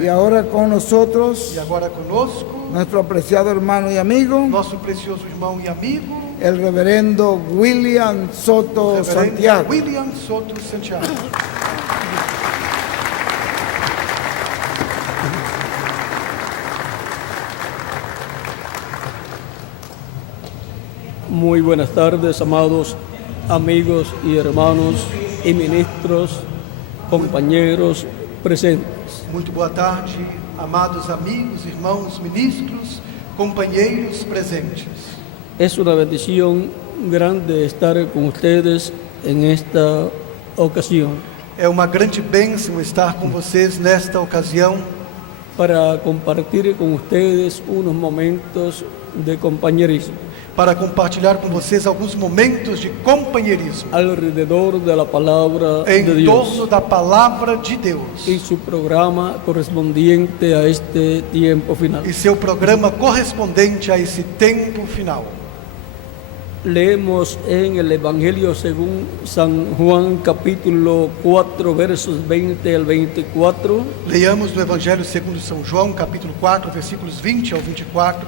Y ahora con nosotros, E agora conosco, nuestro apreciado hermano y amigo, nosso precioso irmão e amigo, el reverendo William Soto reverendo Santiago. William Soto Santiago. Muy buenas tardes, amados amigos y hermanos y ministros, compañeros presentes. Muito boa tarde, amados amigos, irmãos, ministros, companheiros presentes. Es una bendición grande estar con ustedes en esta ocasión É uma grande bênção estar com vocês nesta ocasião para compartir con ustedes unos momentos de compañerismo para compartilhar com vocês alguns momentos de companheirismo alrededor de la palabra de em Dios torno da palavra de Deus y su programa correspondiente a este tiempo final. e seu programa correspondente a esse tempo final. Leemos en el Evangelio según San Juan capítulo 4 versos 20 al 24 Leiamos no Evangelho segundo São João, capítulo 4, versículos 20 ao 24,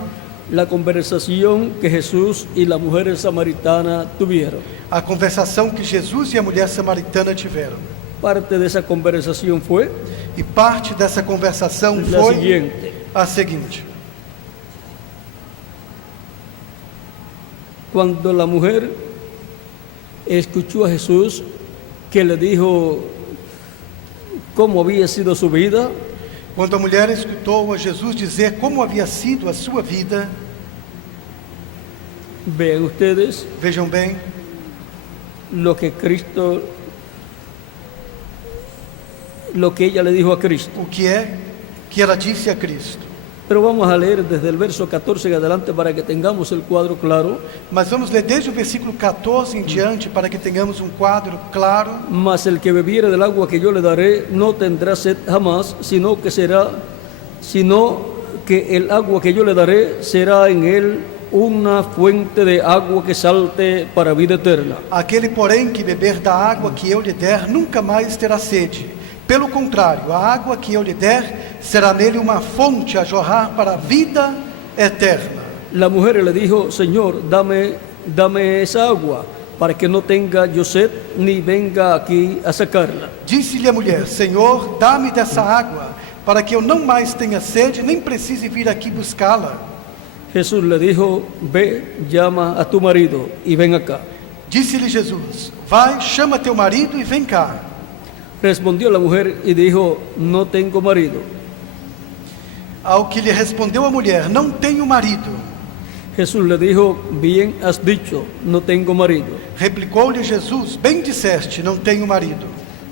la conversación que Jesús y la mujer samaritana tuvieron. a conversação que Jesus e a mulher samaritana tiveram. Parte de esa conversación fue E parte dessa conversação la foi siguiente: a seguinte: cuando la mujer escuchó a Jesús que le dijo cómo había sido su vida, quando a mulher escutou a Jesus dizer como havia sido a sua vida, vean ustedes vejam bem lo que ella le dijo a Cristo. o que é que ela disse a Cristo. Pero vamos a leer desde el verso 14 en adelante para que tengamos el cuadro claro. Mas vamos ler desde o versículo 14 em diante para que tenhamos quadro claro. Mas el que bebiere del agua que yo le daré no tendrá sed jamás, sino que el agua que yo le daré será en él una fuente de agua que salte para vida eterna. Aquele, porém, que beber da água que eu lhe der, nunca mais terá sede. Pelo contrário, a água que eu lhe der será nele uma fonte a jorrar para a vida eterna. La mujer le dijo: Señor, dame esa agua, para que no tenga yo sed, ni venga aquí a sacarla. Disse-lhe a mulher: Senhor, dá-me dessa água, para que eu não mais tenha sede, nem precise vir aqui buscá-la. Jesús le dijo: Ve, llama a tu marido y ven acá. Disse-lhe Jesus: Vai, chama teu marido e vem cá. Respondió la mujer y dijo: No tengo marido. Ao que lhe respondeu a mulher: Não tenho marido. Jesús le dijo: Bien has dicho, no tengo marido, Replicou-lhe Jesus: Bem disseste, não tenho marido.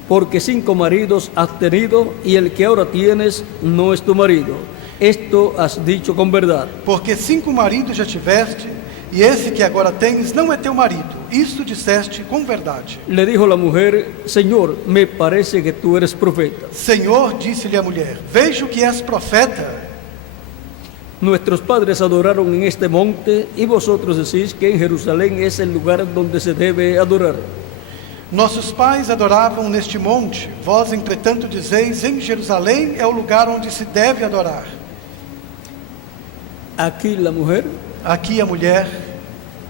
porque 5 maridos has tenido y el que ahora tienes no es tu marido. Esto has dicho con verdad. Porque 5 maridos já tiveste, e esse que agora tens não é teu marido. Isto disseste com verdade. Le dijo la mujer: Señor, me parece que tú eres profeta. Senhor, disse-lhe a mulher, vejo que és profeta. Nuestros padres adoraron en este monte y vosotros decís que en Jerusalén es el lugar donde se debe adorar. Nossos pais adoravam neste monte, vós, entretanto, dizeis, em Jerusalém é o lugar onde se deve adorar. Aquí la mujer, Aqui a mulher,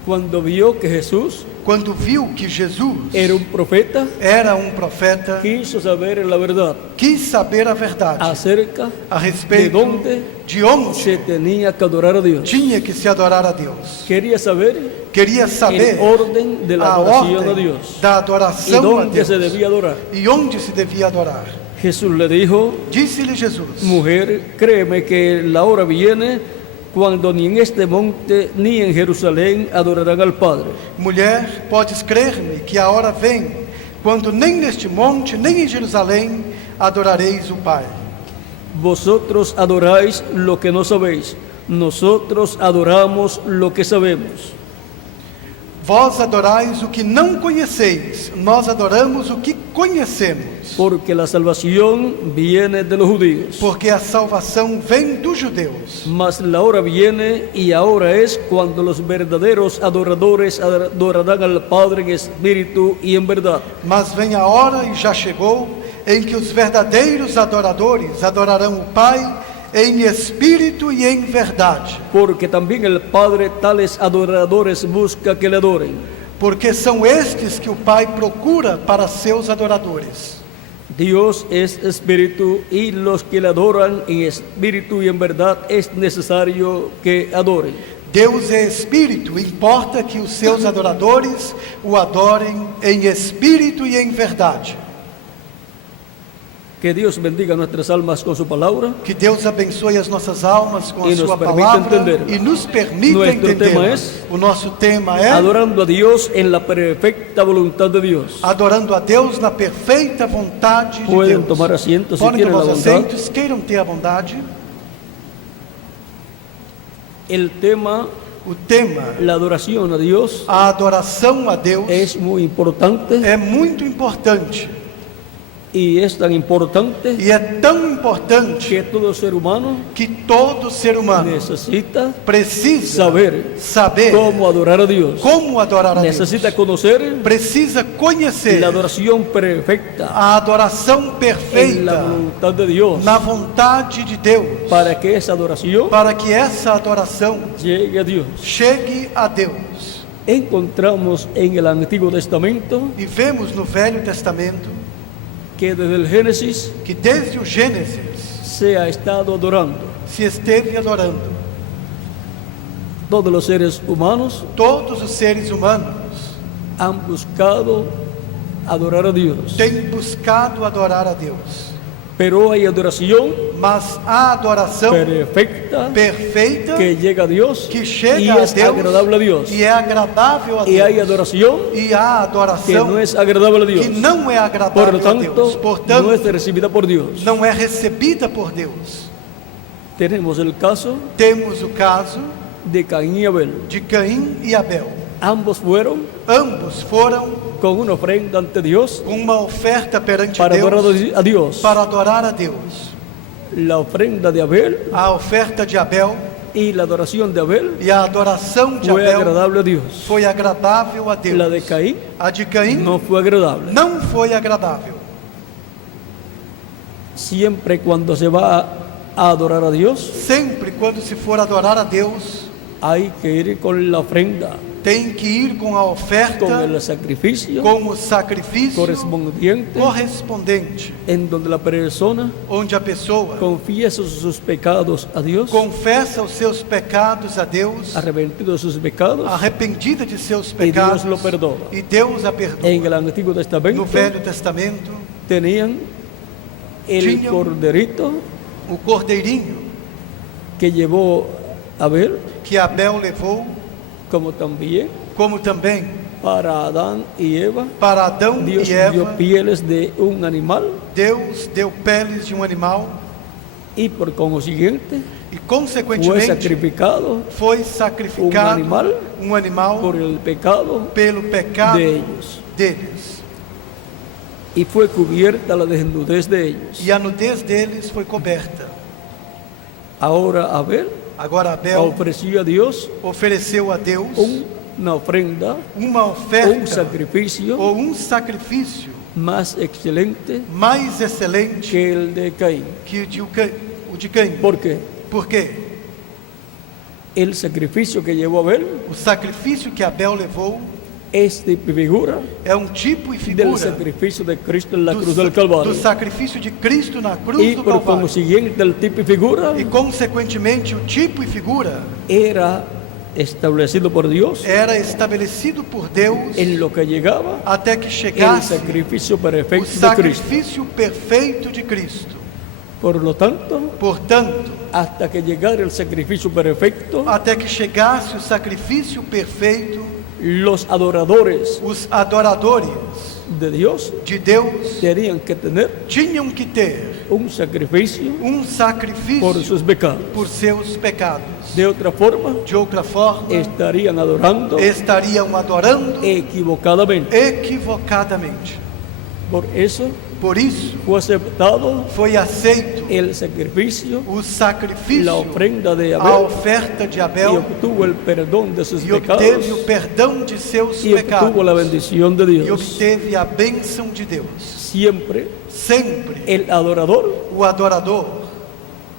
cuando vio que Jesús quando viu que Jesus era un profeta, era profeta, quiso saber la verdad quis saber a verdade acerca a respeito de onde se tenía que adorar a Dios. tinha que se adorar a Deus. Quería saber Queria saber el orden de la a adoración a ordem Dios da y adoração a dónde Deus se debía adorar. e onde se devia adorar. Jesús le dijo: Disse-lhe Jesus: Mujer, créeme que la hora viene cuando ni en este monte ni en Jerusalén adorarán al Padre. Mulher, podes crer-me que a hora vem, quando nem neste monte, nem em Jerusalém adorareis o Pai. Vosotros adoráis lo que no sabéis, nosotros adoramos lo que sabemos. Vós adorais o que não conheceis, nós adoramos o que conhecemos. Porque la salvación viene de los judíos. Porque a salvação vem dos judeus. Mas la hora viene y ahora es cuando los verdaderos adoradores adorarán al Padre en espíritu y en verdad. Mas vem a hora e já chegou em que os verdadeiros adoradores adorarão o Pai em espírito e em verdade, porque también el Padre tales adoradores busca que le adoren. porque são estes que o Pai procura para seus adoradores. Dios es espíritu y los que le adoran en espíritu y en verdad es necesario que adoren. Deus é espírito, importa que os seus adoradores o adorem em espírito e em verdade. Que Dios bendiga nuestras almas con su palabra. Que Deus abençoe as nossas almas com a E nos sua permita palavra entender. e nos permita Nuestro entender. tema es O nosso tema é adorando a Dios en la perfecta voluntad de Dios. adorando a Deus na perfeita vontade de Pueden Deus. tomar asiento si Podem tienen la tomar os bondad. assentos, queiram ter a bondade. El tema, O tema, la adoración a Dios, a adoração a Deus, es muy importante é muito importante. y es tan importante E é tão importante que todo ser humano que todo ser humano necesita precisa saber cómo adorar a Dios. como adorar a Necesita Deus. conocer Precisa conhecer la adoración perfecta a adoração en la perfeita voluntad de Dios, na vontade de Deus, para que esa adoración para que essa adoração llegue a Dios. chegue a Deus. Encontramos en el Antiguo Testamento E vemos no Velho Testamento que desde el Génesis que desde o Gênesis se ha estado adorando. se esteve adorando. Todos los seres humanos Todos os seres humanos han buscado adorar a Dios, têm buscado adorar a Deus, pero hay adoración mas a adoração perfecta perfeita que llega a Dios que y chega a es Deus agradable a Dios. e é agradável a Y hay Deus. adoración E a que adoração no es agradable a Dios. que não é Por agradável lo a Deus. tanto, no Portanto, es recibida por Dios. não é recebida por Deus. Tenemos el caso Temos o caso de Caín y Abel. de Caim e Abel. Ambos fueron Ambos foram con una ofrenda ante Dios com uma oferta perante para adorar Deus a Dios. para adorar a Deus. La ofrenda de Abel A oferta de Abel y la adoración de Abel e a adoração de fue Abel agradable a Dios. foi agradável a Deus. La de Caín A de Caim no fue agradable. não foi agradável. Siempre cuando se va a adorar a Dios, Sempre quando se for adorar a Deus, hay que ir con la ofrenda, tem que ir com a oferta, con el sacrificio com o sacrifício correspondiente, correspondente, en donde la persona onde a pessoa confiesa sus pecados a Dios, confessa os seus pecados a Deus, arrepentido de sus pecados, arrependida de seus y Dios pecados, lo perdona. e Deus a perdoa. En el Antiguo Testamento No Velho Testamento, tenían el Tinham- corderito o cordeirinho que llevó Abel, que Abel levou, como también como também para Adán y Eva, para Adão Dios e dio Eva, pieles de un animal Deus deu peles de um animal y por consiguiente e, fue consequentemente, sacrificado foi sacrificado um animal um por el pecado pelo pecado de ellos deles. y fue cubierta la desnudez de ellos. E a nudez deles foi coberta. Ahora Abel Agora Abel ofreció a Dios ofereceu a Deus una ofrenda, uma un oferta sacrificio ou um sacrifício más excelente mais excelente que el de Caín. que o de Caim. ¿Por qué? Por quê? El sacrificio que llevó Abel O sacrifício que Abel levou es de figura é um tipo e del figura sacrificio de Cristo en la cruz del Calvario. do sacrifício de Cristo na cruz Y do por Calvário. consiguiente el tipo y figura E, consequentemente, o tipo e figura era establecido por Dios era estabelecido por Deus en lo que llegaba até que el chegasse sacrificio o perfecto de Cristo. sacrifício perfeito de Cristo. Por lo tanto, Portanto, hasta que llegara el sacrificio perfecto, até que chegasse o sacrifício perfeito, los adoradores os adoradores de Dios de Deus tenían que tener tinham que ter un sacrificio um sacrifício por sus pecados. por seus pecados. De otra forma, De outra forma, estarían adorando estariam adorando equivocadamente. equivocadamente. Por eso, Por isso, fue aceptado foi aceito el sacrificio, o la sacrifício, ofrenda de a Abel, oferta de y Abel, obtuvo el perdón de sus e pecados obteve o perdão de seus y obtuvo la pecados, bendición de e Dios. obteve a bênção de Deus. Siempre Sempre el adorador o adorador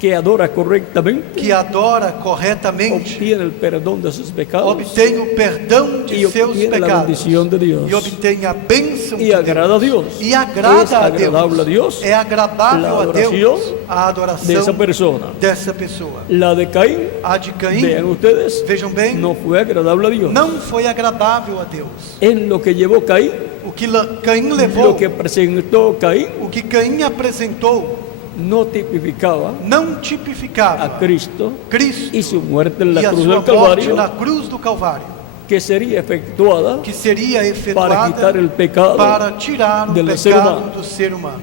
que adora correctamente que adora corretamente obtiene el perdón de sus pecados obtém o perdão de y seus obtiene la pecados bendición de Dios e obtém a bênção y de agrada a Deus. Dios. E agrada Es a agradable a Dios É agradável la a adoración Deus a de adoração esa persona. dessa pessoa. La de Caín, A de Caim, vean ustedes, vejam bem, no fue agradable a Dios. não foi agradável a Deus. En lo que llevó Caín, O que Caim lo levou, que presentó Caín, o que Caim apresentou, no tipificaba não a tipificava Cristo Cristo y su muerte en e la a cruz sua del morte Calvario, na cruz do Calvário, que sería efectuada que seria para efetuada quitar el pecado. para tirar o del ser pecado humano. do ser humano.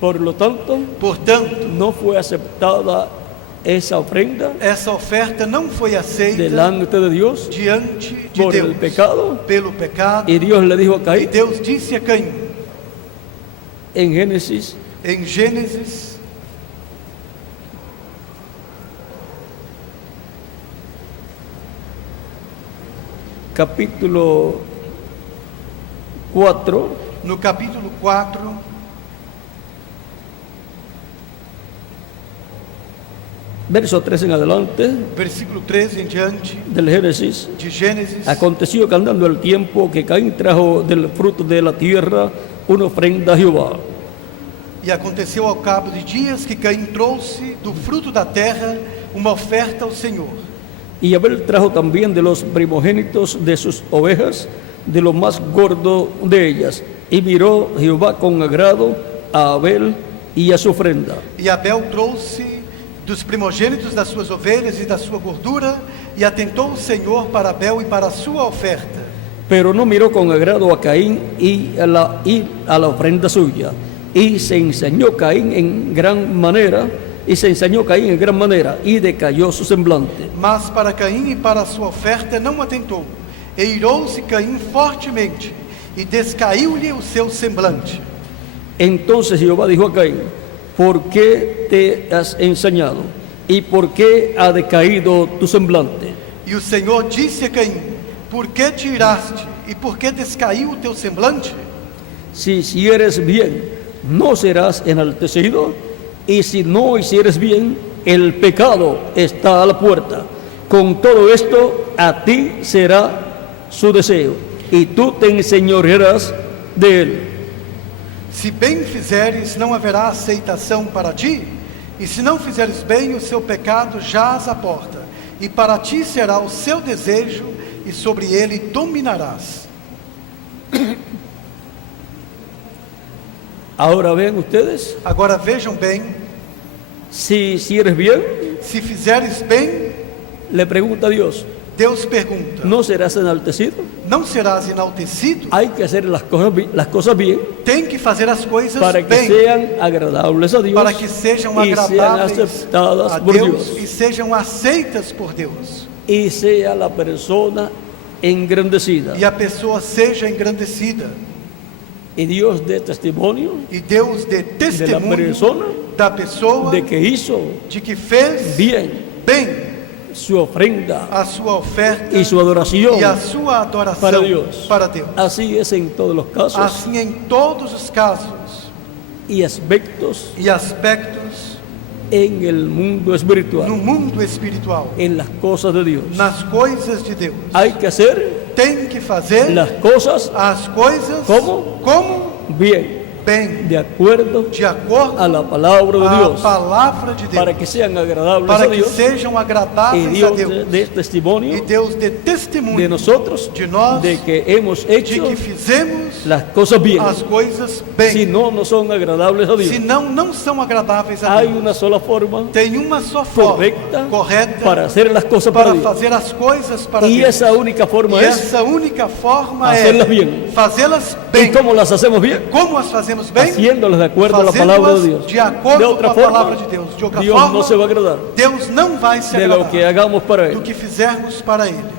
Por lo tanto, Portanto, no fue aceptada esa ofrenda essa oferta não foi aceita delante de Dios diante de por el Deus pecado. pelo pecado. Y Dios le dijo a E Caín Deus disse a Caim, en Génesis em Gênesis capítulo 4, no capítulo 4, verso 3 en adelante versículo 13 em diante del Génesis. de Gênesis, Aconteció que andando el tiempo que Caín trajo del fruto de la tierra una ofrenda a Jehová. e aconteceu ao cabo de dias que Caim trouxe do fruto da terra uma oferta ao Senhor. Y Abel trajo también de los primogénitos de sus ovejas, de lo más gordo de ellas. Y miró Jehová con agrado a Abel y a su ofrenda. E Abel trouxe dos primogênitos das suas ovelhas e da sua gordura, e atentou o Senhor para Abel e para a sua oferta. Pero no miró con agrado a Caín y a la ofrenda suya. Y se enseñó Caín en gran manera, y decayó su semblante. Mas para Caim e para a sua oferta não atentou. E irou-se Caim fortemente, e descaiu-lhe o seu semblante. Entonces Jehová dijo a Caín: ¿por qué te has ensañado? ¿Y por qué ha decaído tu semblante? E o Senhor disse a Caim: por que te iraste? E por que descaiu o teu semblante? Si hicieres bien, no serás enaltecido, y si no hicieres bien, el pecado está a la puerta. Con todo esto, a ti será su deseo, y tú te enseñorearás de él. Se bem fizeres, não haverá aceitação para ti, e se não fizeres bem, o seu pecado jaz à porta, e para ti será o seu desejo, e sobre ele dominarás. Ahora ven ustedes, Agora vejam bem, si hicieres bien, se fizeres bem, le pregunta a Dios, Deus pergunta, ¿no serás enaltecido? não serás enaltecido? Hay que hacer las cosas bien Tem que fazer as coisas para que bem, sean agradables a Dios para que sejam y sean agradáveis aceptadas a por Deus Dios e sejam aceitas por Deus, y sea la persona engrandecida. e a pessoa seja engrandecida, Y Dios dé testimonio e Deus dê de la testemunho persona da pessoa de que hizo de que fez bien bem su ofrenda a sua oferta y su adoración e a sua adoração para Dios. para Deus. Así es en todos los casos Assim em todos os casos y aspectos e aspectos en el mundo espiritual, no mundo espiritual, en las cosas de Dios. nas coisas de Deus. Hay que hacer Tem que fazer las cosas as coisas como bien, bem, de acuerdo de acordo a la palabra de à Dios, palavra de Deus, para que sean agradables a para que Dios sejam y agradáveis a Dios Deus, dé e testimonio Deus dê de testemunho nosotros de nós, de que hemos de hecho que fizemos las cosas bien. as coisas Si bem. no son agradables a Dios, Senão, não são agradáveis a hay Deus. una sola forma Tem uma só forma correta para hacer las cosas para para Dios. fazer as coisas para Y Deus. esa única forma E es, essa única forma hacerlas é bien. fazê-las ¿y bem. cómo las hacemos bien? Como as fazemos bem? Haciéndolas de acuerdo a la palabra de Dios. de acordo De com otra a forma, palavra de Deus. De outra Dios forma, no se va a agradar Deus não vai se de lo que agradar hagamos para do Él. que fizermos para Ele.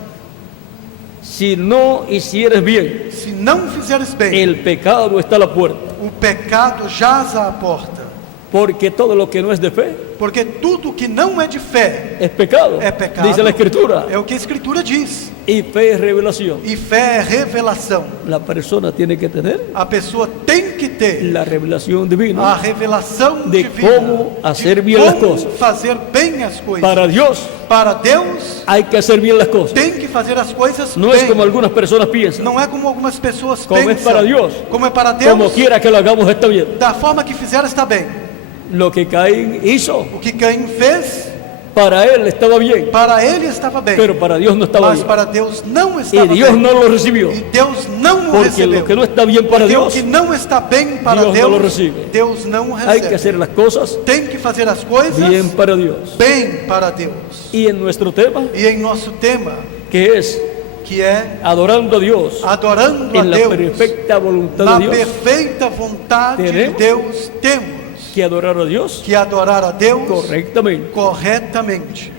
si no hicieres bien, Se não fizeres bem, el pecado está a la puerta. o pecado jaz à porta. Porque todo lo que no es de fe Porque tudo que não é de fé es pecado, é pecado. dice la Escritura. É o que a Escritura diz. Y fe es revelación. E fé é revelação. La persona tiene que tener A pessoa tem que ter la revelación divina a revelação de divina cómo hacer de bien las como cosas. fazer bem as coisas. Para Dios Para Deus, hay que hacer bien las cosas. tem que fazer as coisas No bem. es como algunas personas piensan. Não é como algumas pessoas Como pensam. es para Dios. Como é para Deus, Como quiera que lo hagamos está bien. da forma que fizer está bem. Lo que Caín hizo, O que Caim fez, para él estaba bien, para ele estava bem. pero para Dios no estaba Mas bien. para Deus não Y estava Dios bem. no lo recibió. E Deus não o Porque recebeu. lo que no está bien para Porque o Dios, que não está bem para Dios Deus, no lo recibe. Deus não o hay que recebe. hacer las cosas Tem que fazer as coisas bien para Dios. bem para Deus. Y en nuestro tema, E em nosso tema, que es que é adorando a Dios adorando a en la Deus, perfecta voluntad na de Dios, perfeita vontade de Teremos Deus, temos que adorar a Dios que adorar a Deus correctamente. corretamente.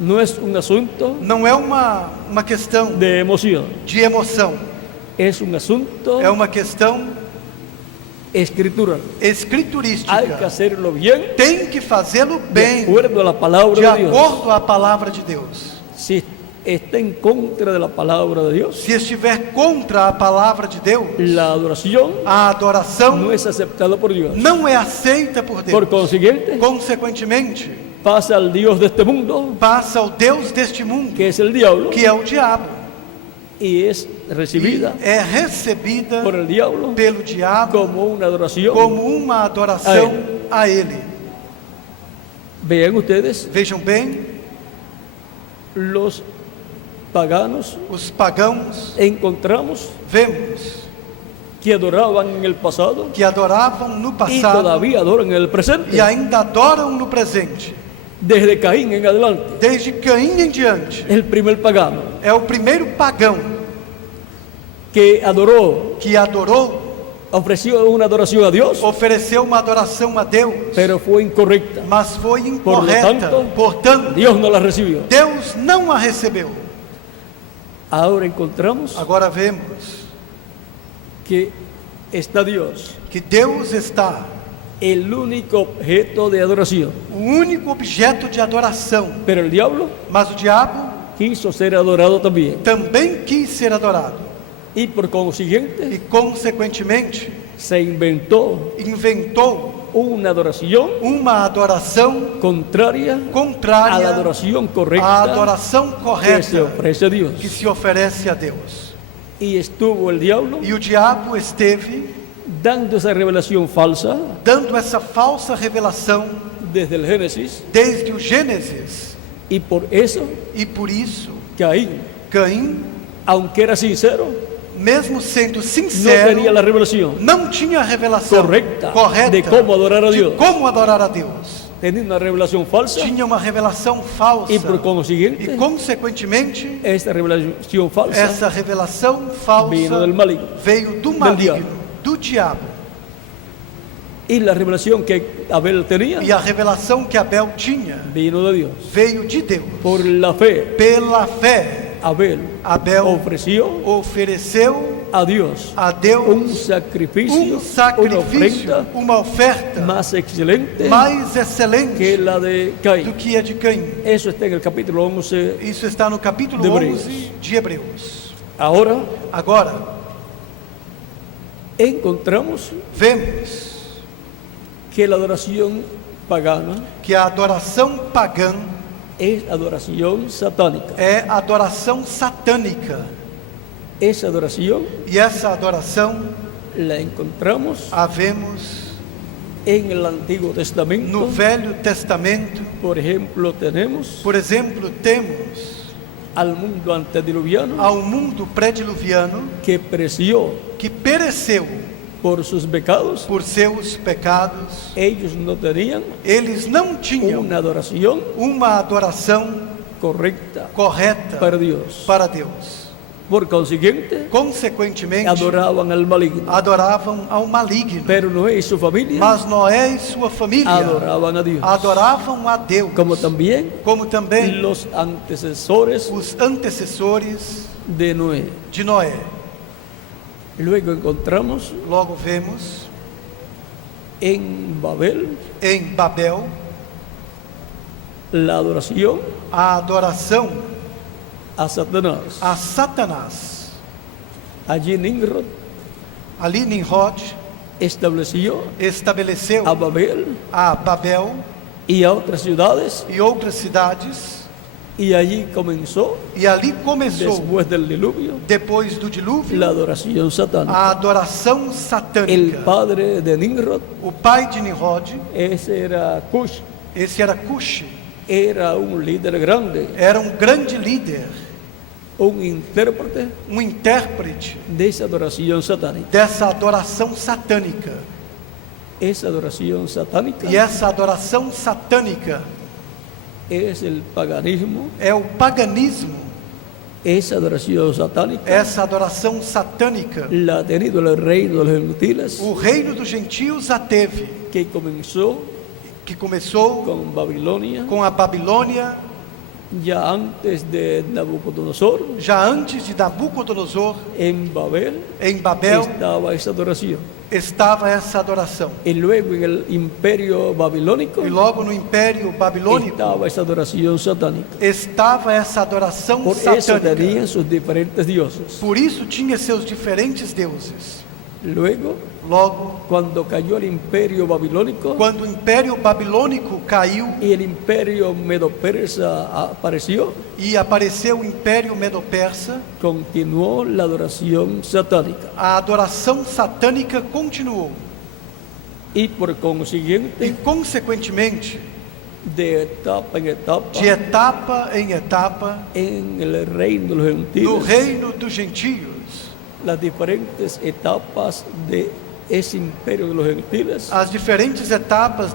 No es un asunto Não é uma questão de emoción, de emoção, es un asunto é uma questão escritural. escriturística. Hay que hacerlo bien, Tem que fazê-lo de bem, acuerdo a la palabra de de Dios. acordo à palavra de Deus. Si está en contra de la palabra de Dios, Se estiver contra a palavra de Deus, la adoración a adoração no es aceptada por Dios. não é aceita por Deus. Por consiguiente, Consequentemente, pasa al Dios de este mundo, passa ao Deus deste mundo, que es el diablo, que é o diabo, y es e recibida é recebida por el diablo pelo diabo como una adoración. como uma adoração a ele. Vean ustedes, Vejam bem, los paganos os pagãos, encontramos vemos que adoraban en el pasado que adoravam no y passado todavía adoran en el presente, e ainda adoram no presente. desde Caín en adelante. Desde Caim em diante, El primer pagano é o primeiro pagão que adoró, que adorou, ofreció una adoración a Dios, ofereceu uma adoração a Deus, pero fue incorrecta. mas foi Por lo incorreta. tanto, Portanto, Dios no la recibió. Deus não a recebeu. Ahora encontramos Agora vemos que está Dios, que Deus está, el único objeto de adoración, o único objeto de adoração, pero el diablo mas o diabo quiso ser adorado también. também quis ser adorado Y por consiguiente e, consequentemente, se inventó inventou una adoración uma adoração contraria a la contrária adoración à correcta adoração que se correta ofrece a Dios. que se oferece a Deus. Y estuvo el diablo E o diabo esteve dando esa revelación falsa dando essa falsa revelação desde el Génesis, desde o Gênesis. y por eso E por isso, Caín, Caim, aunque era sincero, mesmo sendo no sincero, tenía la revelación não tinha a revelação correcta correta de cómo adorar a de Dios. como adorar a Deus. Tenía una revelación falsa Tinha uma revelação falsa. y por E, consiguiente consequentemente, esta revelación falsa essa revelação falsa vino del maligno. veio do maligno, do diabo. Y la revelación que Abel tenía E a revelação que Abel tinha vino de Dios. veio de Deus. Por la fe, Pela fé, Abel Abel ofreció ofereceu a Dios a Deus un sacrificio, una sacrifício, ofrenda uma oferta más excelente mais excelente que la de do Caín. que a de Caim. Eso está en el capítulo 11. Isso está no capítulo De Hebreus. 11 de Hebreus. Ahora Agora, encontramos vemos que la adoración pagana que a adoração pagã es adoración satánica. é adoração satânica. Esa adoración E essa adoração la encontramos a vemos en el Antiguo no Testamento. Velho Testamento. Por ejemplo, tenemos Por exemplo, temos al mundo antediluviano ao mundo pré-diluviano que pereció que pereceu por sus pecados. por seus pecados. Ellos no tenían Eles não tinham una adoración uma adoração correcta correta para Dios. para Deus. Por consiguiente, Consequentemente, adoraban al maligno. adoravam ao maligno. Pero Noé y su familia Mas Noé e sua família adoraban a Dios. adoravam a Deus, Como también como também los antecesores os antecessores de Noé. de Noé. Luego encontramos Logo vemos en Babel em Babel la adoración a adoração a Satanás. a Satanás. Allí Nimrod Ali Nimrod estableció estabeleceu a Babel a Babel y a otras ciudades, e outras cidades, y allí comenzó, e ali começou, después del diluvio, depois do dilúvio, la adoración satánica. a adoração El satânica. padre de Nimrod, O pai de Nimrod, ese era Cush, esse era Cush, era un líder grande, era um grande líder, un intérprete um intérprete de esa adoración satánica. dessa adoração satânica. Esa adoración satánica E essa adoração satânica es el paganismo. é o paganismo. Esa adoración satánica Essa adoração satânica, la ha tenido el reino de los gentiles, o reino dos gentios a teve, que comenzó que começou con Babilonia, com a Babilônia, ya antes de Nabucodonosor. já antes de Nabucodonosor. En Babel Em Babel estaba esa adoración. estava essa adoração. Y luego en el imperio babilónico E logo no Império Babilônico estaba esa adoración satánica. estava essa adoração Por eso satânica. tenían sus diferentes dioses. Por isso tinha seus diferentes deuses. Luego, Logo, cuando cayó el imperio babilónico quando o Império Babilônico caiu y el imperio medo-persa apareció, e apareceu o Império Medo-Persa, continuó la adoración satánica. a adoração satânica continuou. Y por E, consiguiente, consequentemente, de etapa en etapa, de etapa em etapa, en el reino de los no gentiles, reino dos gentios, las diferentes etapas de ese imperio de los gentiles as diferentes etapas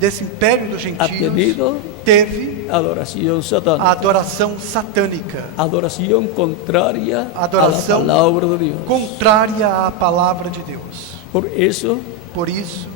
desse Império dos ha gentios, tenido teve adoración a satánica, adoração satânica, adoración contraria Adoração a la palabra de Dios. contrária à palavra de Deus. Por eso, Por isso,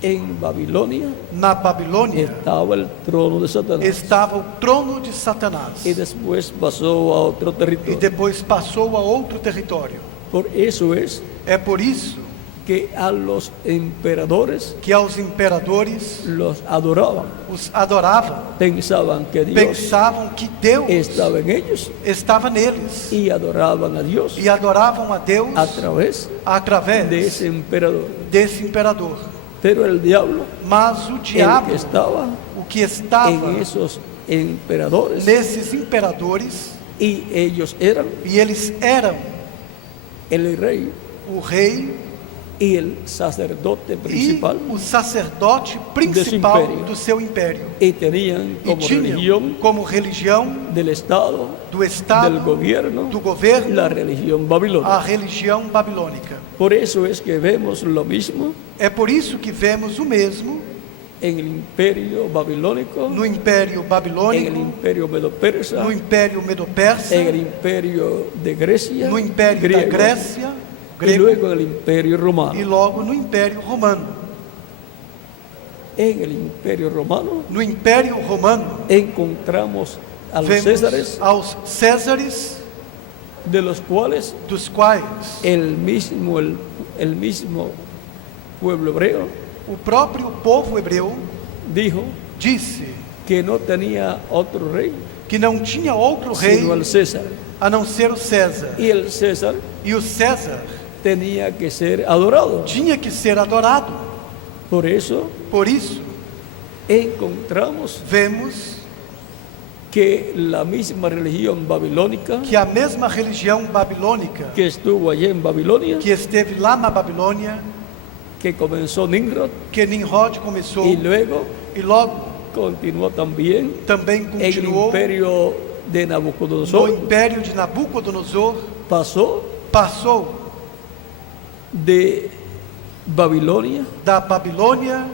en Babilonia na Babilônia estaba el trono de Satanás estava o trono de Satanás y después pasó a otro e territorio. depois passou a outro território. Por eso es É por isso que a los emperadores que aos imperadores los adoraban, os adoravam, pensaban que Dios pensavam que Deus estaba en ellos estava neles y adoraban a Dios e adoravam a Deus a través através de ese emperador. desse imperador. Pero el diablo, Mas o el diabo, que estaba o que estava en esos emperadores, nesses imperadores, y ellos eran e eles eram el rey o rei y el sacerdote e principal, o sacerdote principal império. do seu império. y tenían E como tinham religión como religião del Estado, do Estado, del gobierno, do governo, la religión a babilónica. religião babilônica. Por eso es que vemos lo mismo É por isso que vemos o mesmo en el imperio babilónico, no Império en el Babilônico, imperio medo-persa, no Império Medo-Persa, en el imperio de Grecia, no Império da griego, Grécia, y grego, luego en el imperio e romano. logo no Império Romano. En el imperio romano No Império Romano, encontramos a los vemos césares, aos Césares, de los cuales dos quais el mismo pueblo hebreo o próprio povo hebreu dijo disse que no tenía otro rey que não tinha outro rei sino el César, a não ser o César. y el César E o César tenía que ser adorado. tinha que ser adorado. Por eso Por isso, encontramos vemos que la misma religión babilónica que a mesma religião babilônica que estuvo allí en Babilonia, que esteve lá na Babilônia, que comenzó Nimrod que Nimrod começou y luego e logo continuó también também en el continuou imperio de no Nabucodonosor, império de Nabucodonosor, pasó passou de Babilonia da Babilônia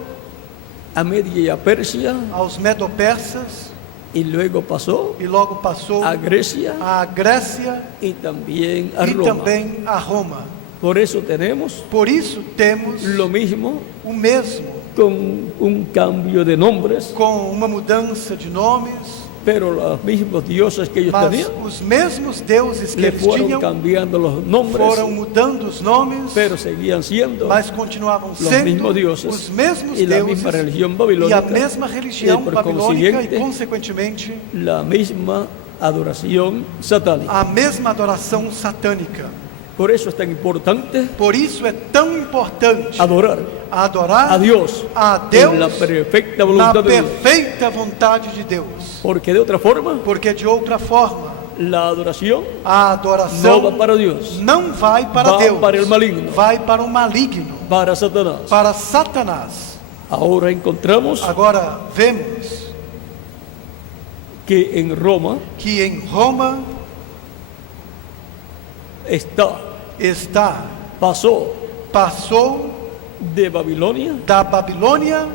a Media y a Persia, aos Medo-Persas y luego pasó e logo passou a Grecia à Grécia y también a e Roma. também a Roma. Por eso tenemos Por isso temos lo mismo o mesmo, con un cambio de nombres, com uma mudança de nomes, Pero los mismos dioses que ellos Mas tenían os mesmos deuses que le eles fueron tinham cambiando los nombres, foram mudando os nomes, pero seguían siendo mas continuavam los sendo mismos dioses os mesmos y la deuses misma religión e a babilónica, mesma religião por babilônica e, consiguiente, consequentemente, la misma adoración satánica. a mesma adoração satânica. Por eso es tan importante Por isso é tão importante adorar adorar a Dios a en la Deus perfecta na voluntad de Dios. perfeita vontade de Deus. Porque de otra forma, Porque de outra forma, la adoración a adoração no va para Dios, não vai para va Deus, para el maligno. vai para o maligno, para Satanás. para Satanás. Ahora encontramos Agora vemos que en Roma que em Roma passou de Babilonia da Babilônia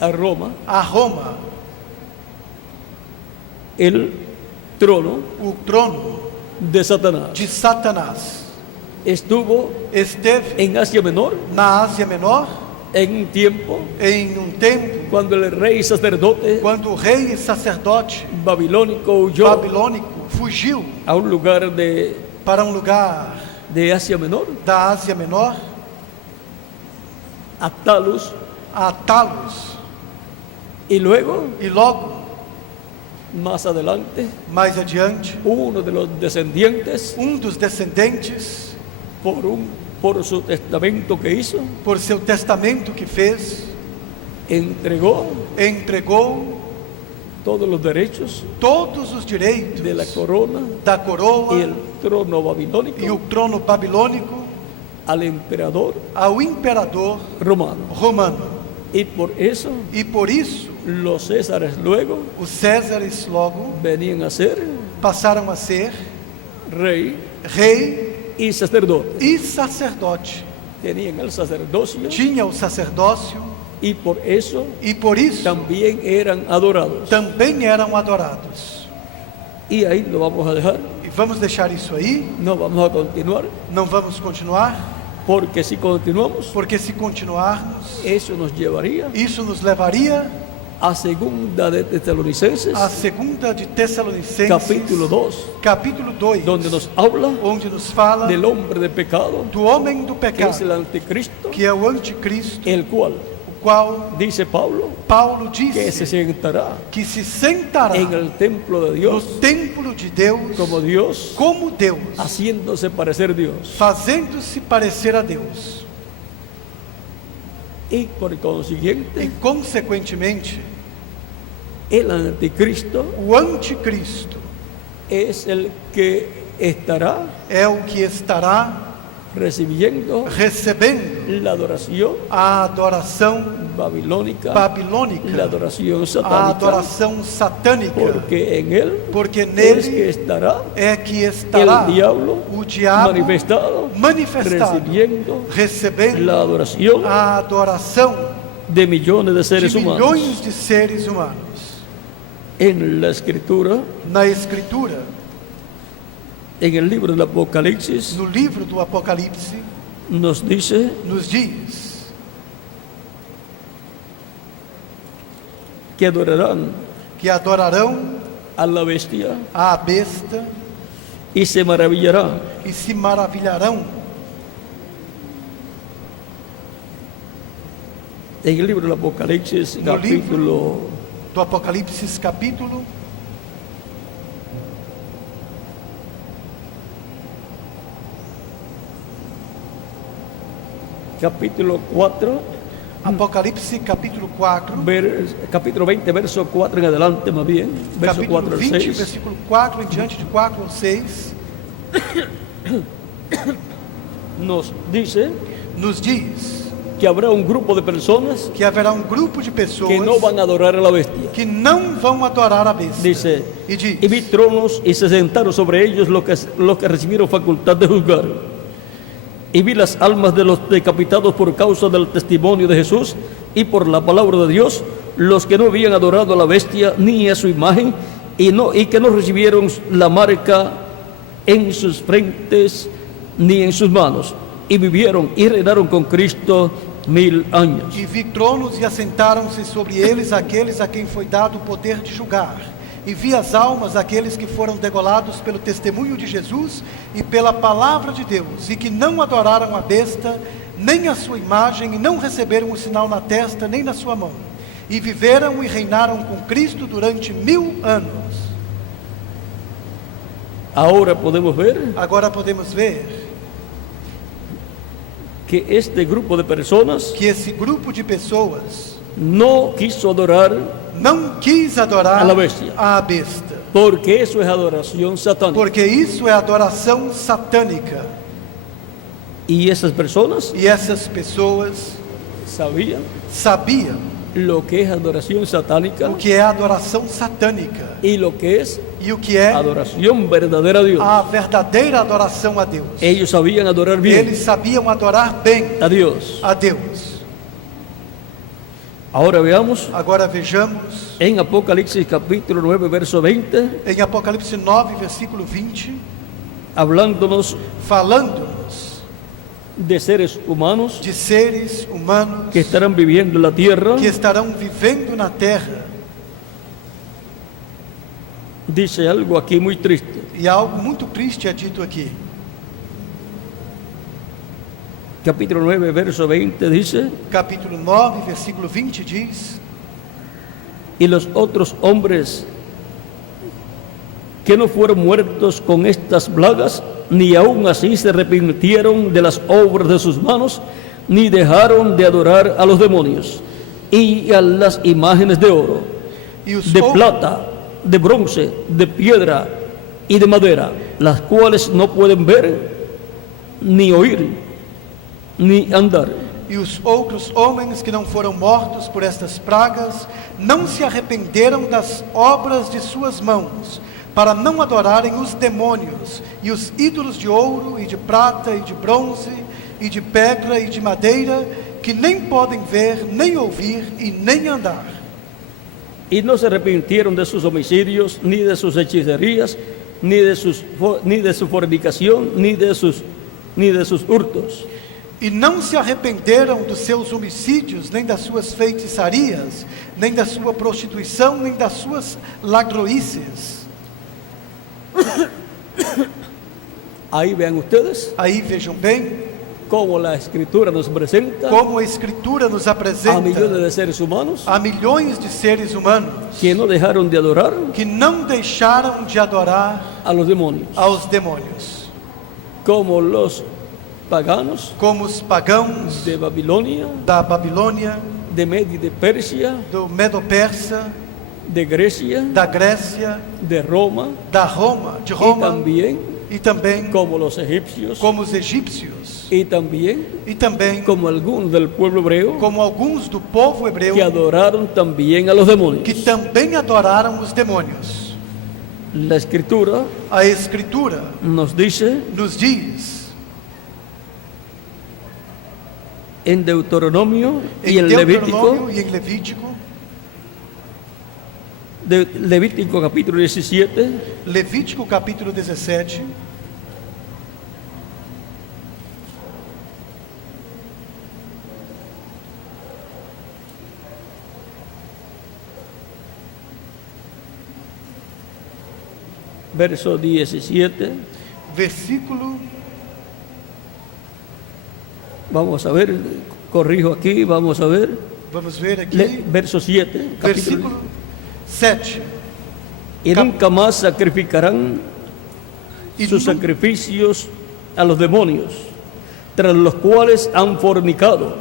a Roma a Roma el trono o trono de Satanás. de Satanás. Esteve en Asia Menor Na Ásia Menor, en un tiempo em um tempo, cuando el rey sacerdote quando o rei e sacerdote babilónico huyó babilônico fugiu a un lugar para um lugar de Asia Menor, da Ásia Menor, a Talos, a Talos, y luego, e logo, más adelante, mais adiante, uno de los descendientes, dos descendentes, por su testamento que hizo, por seu testamento que fez, entregó todos los derechos todos os direitos de la corona da coroa y el trono babilónico e o trono babilônico al emperador ao imperador romano. romano. Y por eso E por isso, los Césares luego os Césares logo venían a ser passaram a ser rey rei y sacerdote. e sacerdote. Tenían el sacerdocio Tinha o sacerdócio y por eso e por isso también eran adorados. também eram adorados. Y ahí lo vamos a dejar, E vamos deixar isso aí, no vamos a continuar, não vamos continuar, porque si continuamos, porque se continuarmos, eso nos llevaría isso nos levaria a segunda de Tesalonicenses, a segunda de Tessalonicenses, capítulo 2, capítulo 2, donde nos habla onde nos fala del hombre de pecado, do homem do que es pecado, el anticristo, que é o anticristo, el cual, o qual dice Pablo, Paulo que se disse sentará que se sentará en el templo de no Dios templo de Deus como Dios, como Deus, haciéndose parecer Dios. fazendo-se parecer a Deus. Y por E consiguiente, consequentemente, el anticristo o anticristo es el que estará é o que estará recibiendo recebendo la adoración a adoração babilónica, babilônica, la adoración a satánica, adoração satânica, porque en él porque es que nele estará é que estará el diablo o diabo manifestado, recibendo la adoración a adoração de millones de de seres humanos. milhões de seres humanos. En la escritura, Na Escritura, en el libro del Apocalipsis, no livro do Apocalipse, nos dice nos diz que adorarán que adorarão a la bestia a besta y se maravillarán e se maravilharão. en el libro del Apocalipsis, No capítulo Do Apocalipse, capítulo capítulo 4, Apocalipse, capítulo 4, capítulo 20, verso 4 en adelante, más bien, verso capítulo 4 al 20, 6, versículo 4 em diante, de 4 ao 6, nos dice nos diz que habrá un grupo de personas que haverá um grupo de pessoas que no van a adorar a la bestia. que não vão adorar a besta. Dice, E diz: y vi tronos y se sentaron sobre ellos los que recibieron facultad de juzgar. Y vi las almas de los decapitados por causa del testimonio de Jesús y por la palabra de Dios, los que no habían adorado a la bestia ni a su imagen y que no recibieron la marca en sus frentes ni en sus manos, y vivieron y reinaron con Cristo 1000 años. E vi tronos e assentaram-se sobre eles aqueles a quem foi dado o poder de julgar. e vi as almas daqueles que foram degolados pelo testemunho de Jesus e pela palavra de Deus, e que não adoraram a besta, nem a sua imagem, e não receberam o sinal na testa, nem na sua mão. E viveram e reinaram com Cristo durante 1000 anos. Ahora podemos ver Agora podemos ver que este grupo de personas que esse grupo de pessoas no quiso adorar, não quis adorar A la bestia. a besta, porque eso es adoración satánica. porque isso é adoração satânica. Y esas personas E essas pessoas sabían sabiam lo que es adoración satánica o que é adoração satânica y lo que es e o que é adoración verdadera a Dios. a verdadeira adoração a Deus. Ellos sabían adorar bien Eles sabiam adorar bem a Dios. a Deus. Ahora veamos Agora vejamos en Apocalipsis capítulo 9, verso 20, em Apocalipse 9, versículo 20, hablándonos falando-nos de seres humanos de seres humanos que estarán viviendo en la tierra. que estarão vivendo na terra. Dice algo aquí muy triste. E algo muito triste é dito aqui. Capítulo 9, verso 20 dice: Capítulo 9, versículo 20 diz: y los otros hombres que no fueron muertos con estas plagas, ni aun así se arrepintieron de las obras de sus manos, ni dejaron de adorar a los demonios y a las imágenes de oro, e os de ou- plata, de bronce, de piedra y de madera, las cuales no pueden ver, ni oír, ni andar. E os outros homens que não foram mortos por estas pragas não se arrependeram das obras de suas mãos, para não adorarem os demônios e os ídolos de ouro e de prata e de bronze e de pedra e de madeira, que nem podem ver, nem ouvir e nem andar. Y no se arrepintieron de sus homicidios, ni de sus hechicerías, ni de su fornicación, ni de sus hurtos. E não se arrependeram dos seus homicídios, nem das suas feitiçarias, nem da sua prostituição, nem das suas ladroices. Ahí vean ustedes Aí vejam bem cómo la Escritura nos presenta como a Escritura nos a millones apresenta de seres humanos a milhões de seres humanos que no dejaron de adorar que não deixaram de adorar a los demonios, aos demônios, como los paganos como os pagãos de Babilonia, da Babilônia, de Media y de Persia, do Medo-Persa, de Grecia, da Grécia, de Roma, de y Roma, también e também como los egipcios, como os egípcios, y también e também como algunos del pueblo hebreo como alguns do povo hebreu que adoraron también a los demonios. que também adoraram os demônios. La Escritura A Escritura nos dice nos diz en Deuteronomio y em en Deuteronômio e em Levítico, Levítico capítulo 17, Levítico capítulo 17, verso 17. versículo, Vamos a ver, corrijo aquí, vamos a ver. vamos ver aqui, Verso 7, capítulo. versículo 7. Y cap- nunca más sacrificarán Y sus nun- sacrificios a los demonios, tras los cuales han fornicado.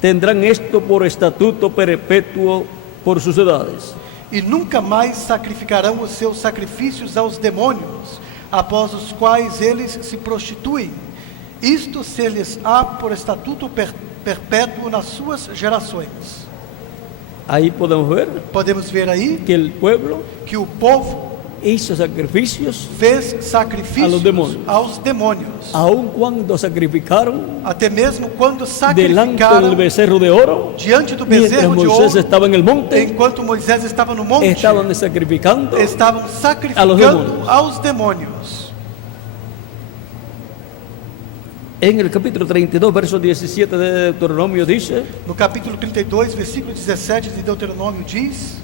Tendrán esto por estatuto perpetuo por sus edades. E nunca mais sacrificarão os seus sacrifícios aos demônios, após os quais eles se prostituem. Isto se lhes há por estatuto perpétuo nas suas gerações. Ahí podemos ver Podemos ver aí que el pueblo que o povo hizo sacrificios, fez sacrifícios A los demônios. aos demônios. aun cuando sacrificaron Até mesmo quando delante sacrificaram del becerro de oro, diante do mientras bezerro de Moisés ouro, estaba en el monte, enquanto Moisés estava no monte, estaban sacrificando estavam a los sacrificando demônios. aos demônios. En el capítulo 32, verso 17 de Deuteronomio dice: No capítulo 32, versículo 17 de Deuteronômio diz: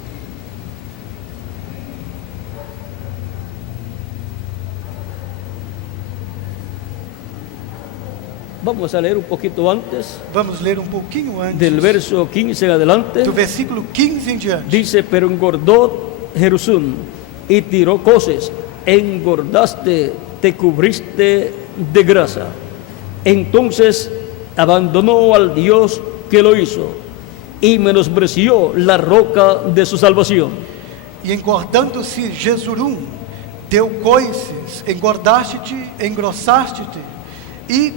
Vamos a leer un poquito antes, Vamos ler um pouquinho antes, del verso 15 en adelante. do versículo 15 em diante. Dice, pero engordó Jerusún y tiró coces, engordaste, te cubriste de grasa. Entonces abandonó al Dios que lo hizo y menospreció la roca de su salvación. E engordando-se Jesurum, deu coices, engordaste-te, engrossaste-te, e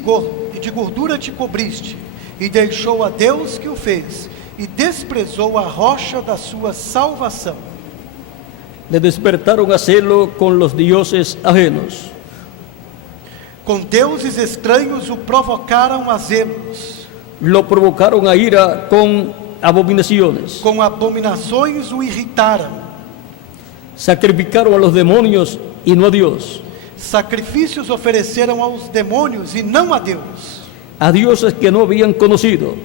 de gordura te cobriste, e deixou a Deus que o fez, e desprezou a rocha da sua salvação. Le despertaron a celo con los dioses ajenos. Com deuses estranhos o provocaram a zelos, Lo provocaron a ira con abominaciones. com abominações o irritaram. Sacrificaron a los demonios y no a Dios. Sacrifícios ofereceram aos demônios e não a Deus, A dioses que no habían conocido.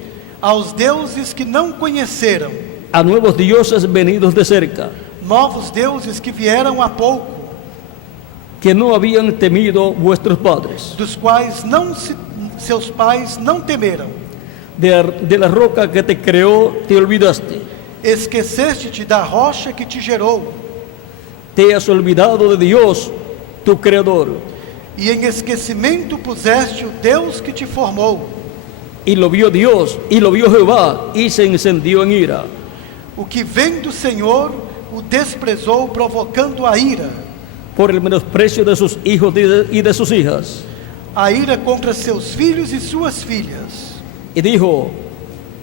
aos deuses que não conheceram, A nuevos dioses venidos de cerca, novos deuses que vieram há pouco, que no habían temido vuestros padres. dos quais seus pais não temeram. De la roca que te creó te olvidaste. Esqueceste-te da rocha que te gerou, Te has olvidado de Dios, tu creador. e em esquecimento puseste o Deus que te formou. Y lo vio Dios, y lo vio Jehová, y se encendió en ira. O que vem do Senhor o desprezou, provocando a ira Por el menosprecio de sus hijos y de sus hijas. a ira contra seus filhos e suas filhas. Y dijo,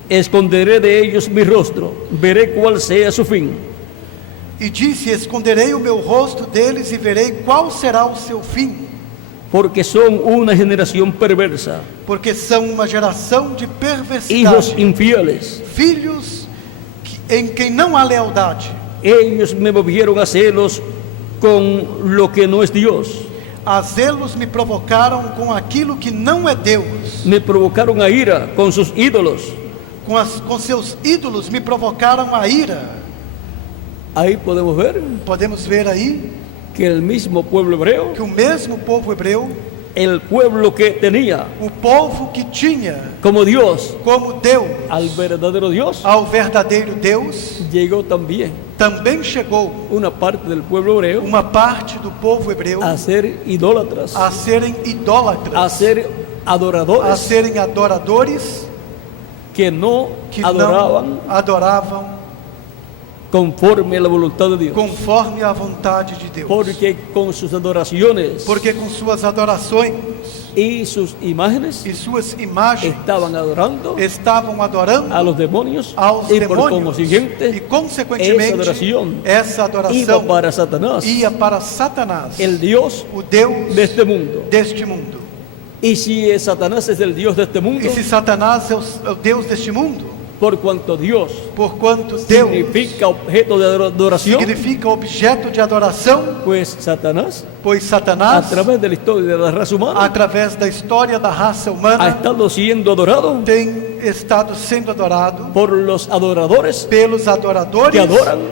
esconderé de ellos mi rostro, veré cuál sea su fin. E disse: esconderei o meu rosto deles e verei qual será o seu fim, Porque son una generación perversa, porque são uma geração de hijos perversidade, infieles. filhos em quem não há lealdade. Ellos me movieron a celos con lo que no es Dios. A zelos me provocaram com aquilo que não é Deus, Me provocaron a ira con sus ídolos. com seus ídolos me provocaram a ira. Ahí podemos ver Podemos ver aí que el mismo pueblo hebreo, que o mesmo povo hebreu, el pueblo que tenía o povo que tinha como Dios como Deus al verdadero Dios, ao verdadeiro Deus, llegó también também chegou una parte del pueblo hebreo uma parte do povo hebreu a ser idólatras, a serem a idólatras, ser a adoradores serem adoradores que no que adoraban não adoravam conforme a la voluntad de Dios. conforme a vontade de Deus. Porque con sus adoraciones Porque com suas adorações y sus imágenes e suas imagens estaban adorando estavam adorando a los demonios aos y por demônios, consiguiente e consequentemente essa iba adoração para Satanás, ia para Satanás, el Dios o Deus de este mundo. deste mundo. Y si Satanás es el Dios de este mundo, E se Satanás é o Deus deste mundo, por cuanto Dios porquanto Deus significa objeto de adoración, significa objeto de adoração, pues Satanás, pois a Satanás, través de la historia de la raza humana, através da história da raça ha humana, estado siendo adorado tem estado sendo adorado por los adoradores pelos adoradores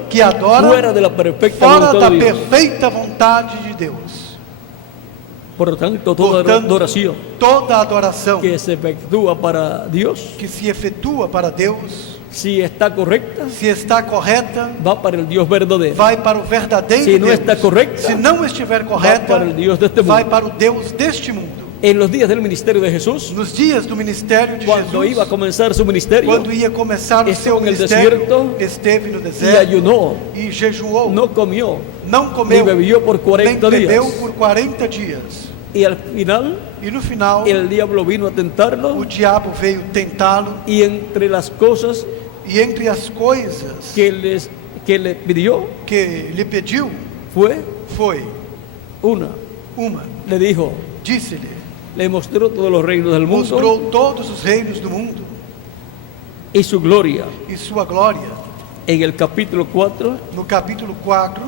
que adoram fuera de la perfecta fora da voluntad de Dios. perfeita vontade de Deus. Por lo tanto, toda Portanto, adoración toda adoração que se efectúa para Dios, que se efetua para Deus, si está correcta, se está correta, va para el Dios verdadero. vai para o verdadeiro Se não Deus. está correta, se não estiver Va correta, para el Dios de este vai mundo. para o Deus deste mundo. En los días del ministerio de Jesús, Nos dias do ministério de cuando iba a Jesus, comenzar su ministerio, quando ia começar o seu estuvo en el ministério, desierto esteve no y deserto ayunó, e jejuou, no comió, não ni comeu, bebió por nem 40 bebeu días. por 40 dias. Y al final, E no final, el diablo vino a o tentarlo, diabo veio tentá-lo, y entre las cosas e entre as coisas que le pidió, que lhe pediu, fue foi una. uma. Le dijo, Disse-lhe, le mostró todos los reinos del mundo mostrou todos os reinos do mundo y su gloria. e sua glória. En el capítulo 4, No capítulo 4,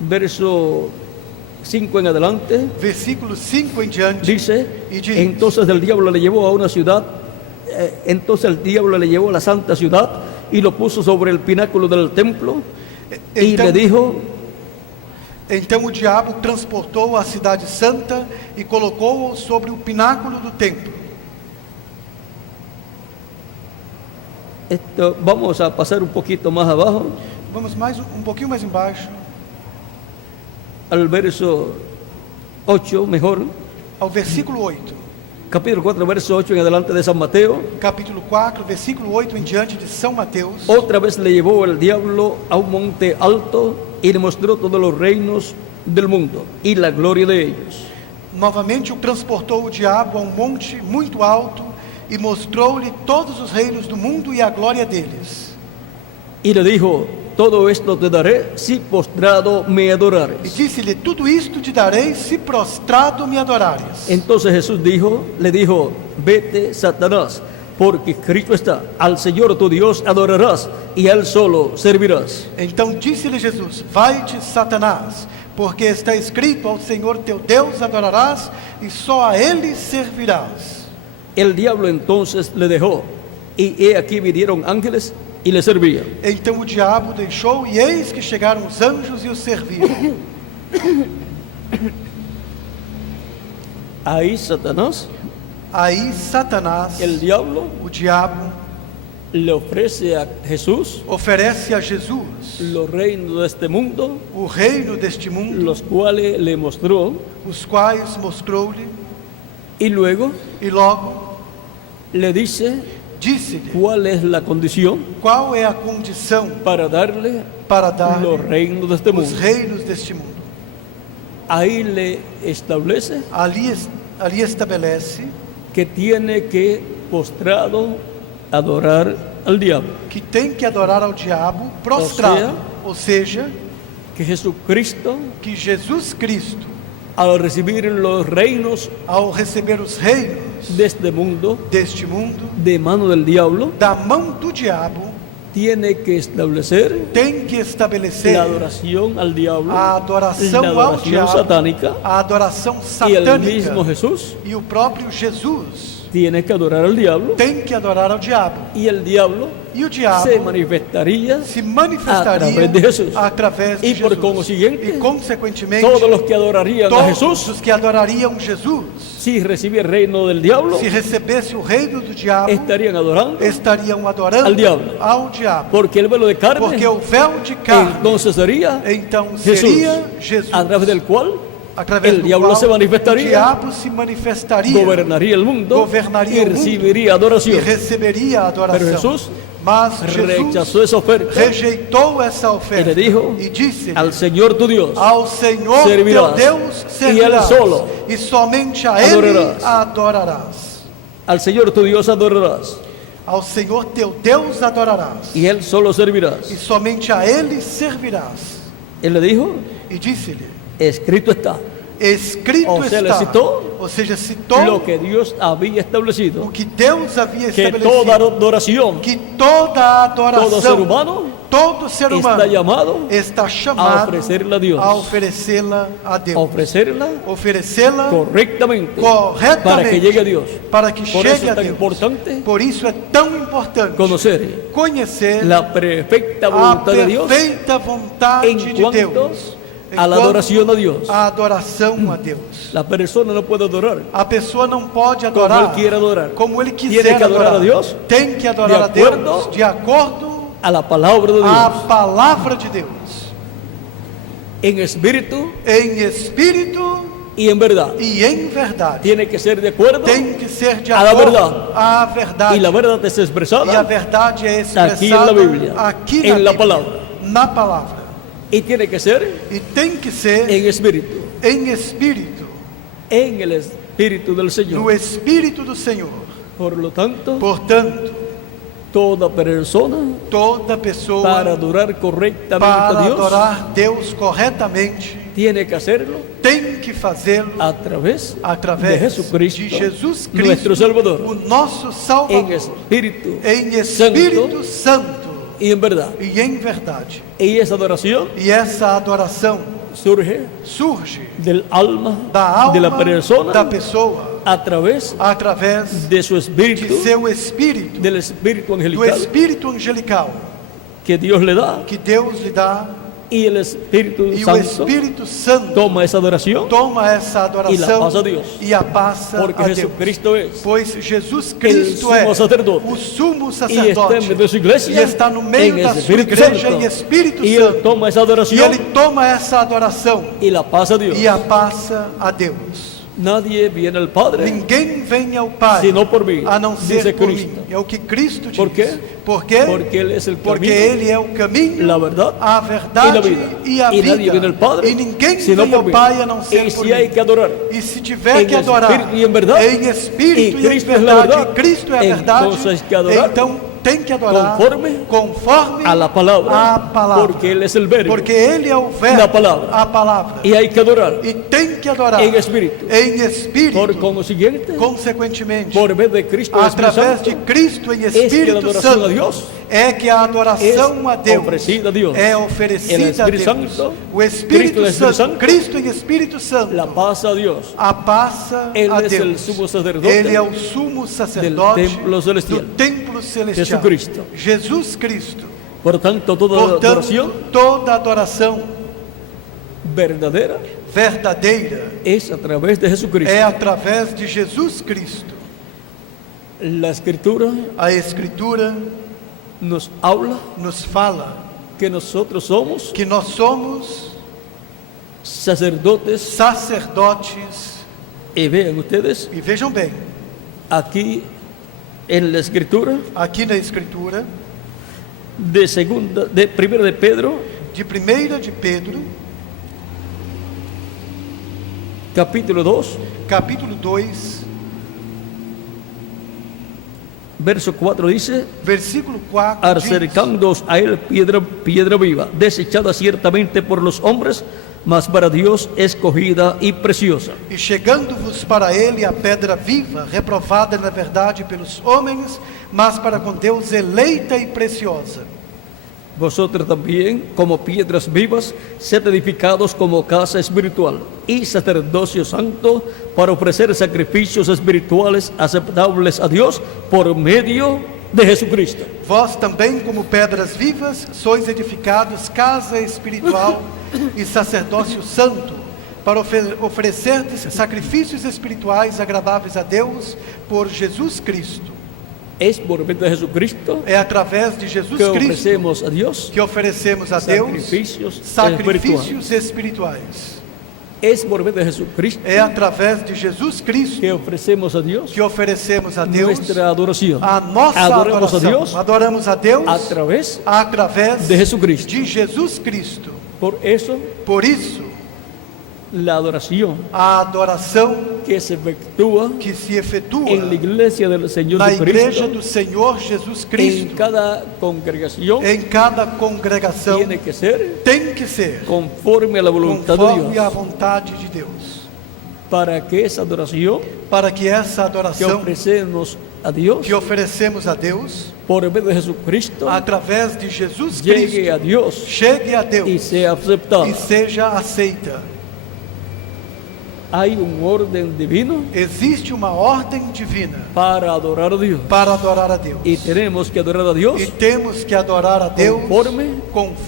verso 5 en adelante, versículo 5 em diante, dice, y dice, entonces el diablo le llevó a una ciudad, entonces el diablo le llevó a la santa ciudad y lo puso sobre el pináculo del templo y Então, le dijo: então o diabo transportou a cidade santa e colocou-o sobre o pináculo do templo. Vamos a pasar un poquito más abajo Vamos mais pouquinho mais embaixo, al verso 8, mejor, ao versículo 8. capítulo 4, verso 8 en adelante de San Mateo. Capítulo 4, versículo 8 em diante de São Mateus. Otra vez le llevó el diablo a un monte alto y le mostró todos los reinos del mundo y la gloria de ellos. Novamente o transportou o diabo a um monte muito alto e mostrou-lhe todos os reinos do mundo e a glória deles. Y le dijo: todo esto te daré si postrado me E adorares. disse-lhe: tudo isto te darei se prostrado me adorares. Entonces Jesús le dijo: vete, Satanás, porque escrito está: al Señor tu Dios adorarás y a Él solo servirás. Então disse-lhe Jesus: vai-te, Satanás, porque está escrito: ao Senhor teu Deus adorarás e só a Ele servirás. El diablo entonces le dejó, y he aquí vinieron ángeles y le servían. Então o diabo deixou, e eis que chegaram os anjos e o serviram. Ahí Satanás, Aí Satanás, el diablo, o diabo, le ofrece a Jesús oferece a Jesus los reinos de este mundo, o reino deste mundo, los cuales le mostró, os quais mostrou-lhe, y luego e logo le dice disse-lhe cuál es la condición qual é a condição para darle para dar los reinos de este os mundo. reinos deste mundo. Ahí le establece Ali estabelece que tiene que postrado adorar al diablo, que tem que adorar ao diabo prostrado, ou seja, que Jesucristo, que Jesus Cristo, al recibir los reinos ao receber os reinos de este mundo deste mundo, de mano del diablo, da mão do diabo, tiene que establecer tem que estabelecer la adoración al diablo, a adoração la ao adoración diabo, satánica, a adoração y el satânica. mismo Jesús E o próprio Jesus tiene que adorar al diablo, tem que adorar ao diabo. y el diablo E o diabo se manifestaría se a manifestaria través de Jesús. através de Y por Jesus. consiguiente, E consequentemente, todos los que adorarían a todos Jesús, os que adorariam Jesus, si recibe el reino del diablo, se recebesse o reino do diabo, estarían adorando, estariam adorando al diablo. ao diabo. porque el velo de carne Porque o véu de carne, entonces sería então Jesús, seria Jesus, a través del cual através el do diablo qual se manifestaria, o diabo se manifestaria, gobernaría el mundo governaria y o mundo recibiría e adoración. receberia a adoração. Pero Jesús Mas rechazó Jesus esa oferta rejeitou essa y oferta le dijo: e disse al Señor tu Dios ao Senhor servirás, teu Deus e Ele servirás, solo e somente a Ele adorarás. adorarás. al Señor tu Dios adorarás, Ao Senhor teu Deus adorarás, y Él solo e servirás. somente a Ele servirás. Él le dijo: E disse-lhe: escrito está. escrito Ou seja, ele está, citou ou seja, citou Lo que Dios había o establecido, que Deus havia que estabelecido, toda adoración, que toda adoração, todo ser humano todo ser está humano llamado está a chamado ofrecerla a Dios, a oferecê-la a Deus, a ofrecerla oferecê-la correctamente corretamente para que llegue a Dios. para que Por chegue eso a es tan Deus. importante Por isso é tão importante conocer conhecer la perfecta a voluntad de Dios perfeita vontade en de cuanto Deus a la enquanto adoración a Dios. a adoração a Deus. La persona no puede adorar A pessoa não pode como adorar Él quiere adorar. como ele Tiene quiser que adorar a Dios Tem que adorar a de acordo Deus de acordo a la palabra de à Dios, palavra de Deus, en espíritu em espírito y en verdad. e em verdade. Tiene que ser de acuerdo, Tem que ser de a la acordo verdad. à verdade. y la verdad es E a expresada verdade é expressada aqui na Bíblia, aqui em na la Bíblia, palavra. na palavra. y tiene que ser E tem que ser en espíritu, em espírito, en el espíritu del no Señor. espírito do Senhor. Por lo tanto, Portanto, toda persona toda pessoa para adorar correctamente para a Dios adorar Deus corretamente tiene que hacerlo tem que fazê-lo a través através de Jesucristo, de Jesus nuestro Cristo, Salvador, o nosso en Salvador, espíritu em Espírito Santo y en verdad. e em verdade. Y esa adoración E essa adoração surge surge del alma da alma de la persona da pessoa a través através de su de espíritu, seu espírito, del espíritu do angelical espírito angelical que Dios le da, que Deus lhe dá, y el Espíritu e o Santo Espírito Santo toma esa adoración, toma essa E la adoração passa a Deus. e a passa porque a Deus. Jesucristo es Pois Jesus Cristo sumo é sacerdote. o sumo y está sacerdote en medio de su iglesia e está no meio en da sua Espíritu igreja Santo, em Espírito y Él Santo. toma esa E adoración ele toma essa adoração y la pasa a Dios. e a passa a Deus. Nadie viene al Padre Ninguém vem ao Pai sino por mí, a não dice ser por Cristo. mim. É o que Cristo diz. ¿Por quê? Por quê? Porque Él es el Porque camino, Ele é o caminho, la verdad a y la verdade vida. e a Y vida. nadie viene al Padre E ninguém sino vem por ao mí. Pai a não ser Y por si hay mim. que adorar E se tiver en que adorar espíritu y en verdad, em espírito y e em Cristo es la verdade, verdad, e Cristo é a verdade, entonces que adorar então tem que adorar conforme a la palabra, a palavra. porque Él es el verbo, Porque Ele é o verbo, la palavra. a palavra. y hay que adorar E tem que adorar en espíritu. em espírito. Por consiguiente, Consequentemente, por medio de Cristo Espíritu através Santo, de Cristo em que a Espírito adoração Santo, a Deus é que a adoração a Deus oferecida a Deus. é El oferecida a Espírito Deus. Santo, O Espírito Cristo Santo, Santo, Cristo em Espírito Santo, la pasa a Dios. a passa Él a es el Deus. sumo sacerdote Ele é o sumo sacerdote del templo celestial. do templo celestial. Jesucristo. Jesus Cristo. Por tanto, toda Portanto, adoración toda adoração verdadera verdadeira es a través de Jesucristo. é através de Jesus Cristo. La Escritura A Escritura nos habla nos fala que nosotros somos que nós somos sacerdotes, sacerdotes. y vean ustedes E vejam bem, aquí en la Escritura aqui na Escritura, de primera de Pedro, de 1 de Pedro, capítulo 2, capítulo 2, verso 4 dice: versículo 4, diz: acercándoos a él piedra viva, desechada ciertamente por los hombres, mas para Dios escogida y preciosa. E chegando-vos para ele a pedra viva, reprovada na verdade pelos homens, mas para com Deus eleita e preciosa. Vosotros también, como piedras vivas, sed edificados como casa espiritual y sacerdocio santo, para ofrecer sacrificios espirituales aceptables a Dios por medio de Jesucristo. Vós também, como pedras vivas, sois edificados casa espiritual e sacerdócio santo, para oferecerdes sacrifícios espirituais agradáveis a Deus por Jesus Cristo. Es por medio de Jesucristo É através de Jesus que Cristo ofrecemos a Dios que oferecemos a Deus sacrificios sacrifícios espirituais. Es por medio de Jesucristo É através de Jesus Cristo que ofrecemos a Dios que oferecemos a Deus nuestra adoración. a nossa Adoramos a adoração. Dios Adoramos a Deus a través através de Jesucristo. de Jesus Cristo. Por eso, Por isso, la adoración a adoração que se efectúa que se efetua en la iglesia del Señor na igreja Jesucristo, do Senhor Jesus en Cristo, cada congregación, em cada congregação, tiene que ser tem que ser conforme a la voluntad de conforme a Dios, vontade de Deus, para que esa adoración para que essa que adoração ofrecemos a Dios que oferecemos a Deus por medio de Jesucristo através de Jesus llegue a Cristo Dios chegue a y Deus sea aceptada. e seja aceita. Hay un orden divino Existe uma ordem divina para adorar a Dios, para adorar a Deus. y tenemos que adorar a Dios E temos que adorar a Deus conforme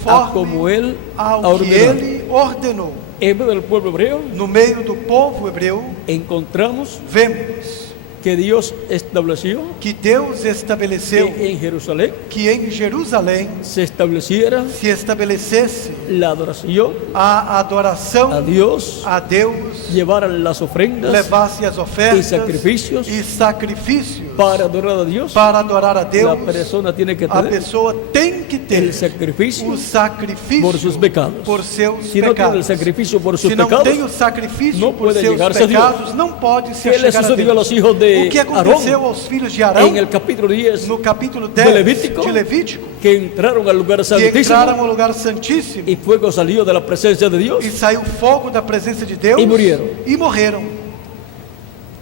a como Él ha ao que ordenado. Ele ordenou. En medio del pueblo hebreo No meio do povo hebreu, encontramos vemos que Dios estableció que Deus estabeleceu que en Jerusalén que em Jerusalém se estableciera se estabelecesse la adoración a adoração a Deus, a Deus, llevaran las ofrendas levasse as ofertas e sacrifícios e sacrifícios para adorar a Dios. para adorar a Deus. La persona tiene que A tener pessoa tem que ter el sacrificio o sacrifício por sus pecados. por seus Si no tiene el pecados. sacrificio por sus Se não pecados, tem o sacrifício no por puede seus llegarse a Dios. pecados, não pode se ¿Qué le chegar a sucedió a Deus. los hijos de O que aconteceu Aarón aos filhos de Arão en el capítulo 10 no capítulo de 10 Levítico? de Levítico, Que entraron al lugar que santísimo entraram ao lugar santíssimo y fuego salió de la presencia de Dios, e saiu fogo da presença de Deus E morreram. e morreram.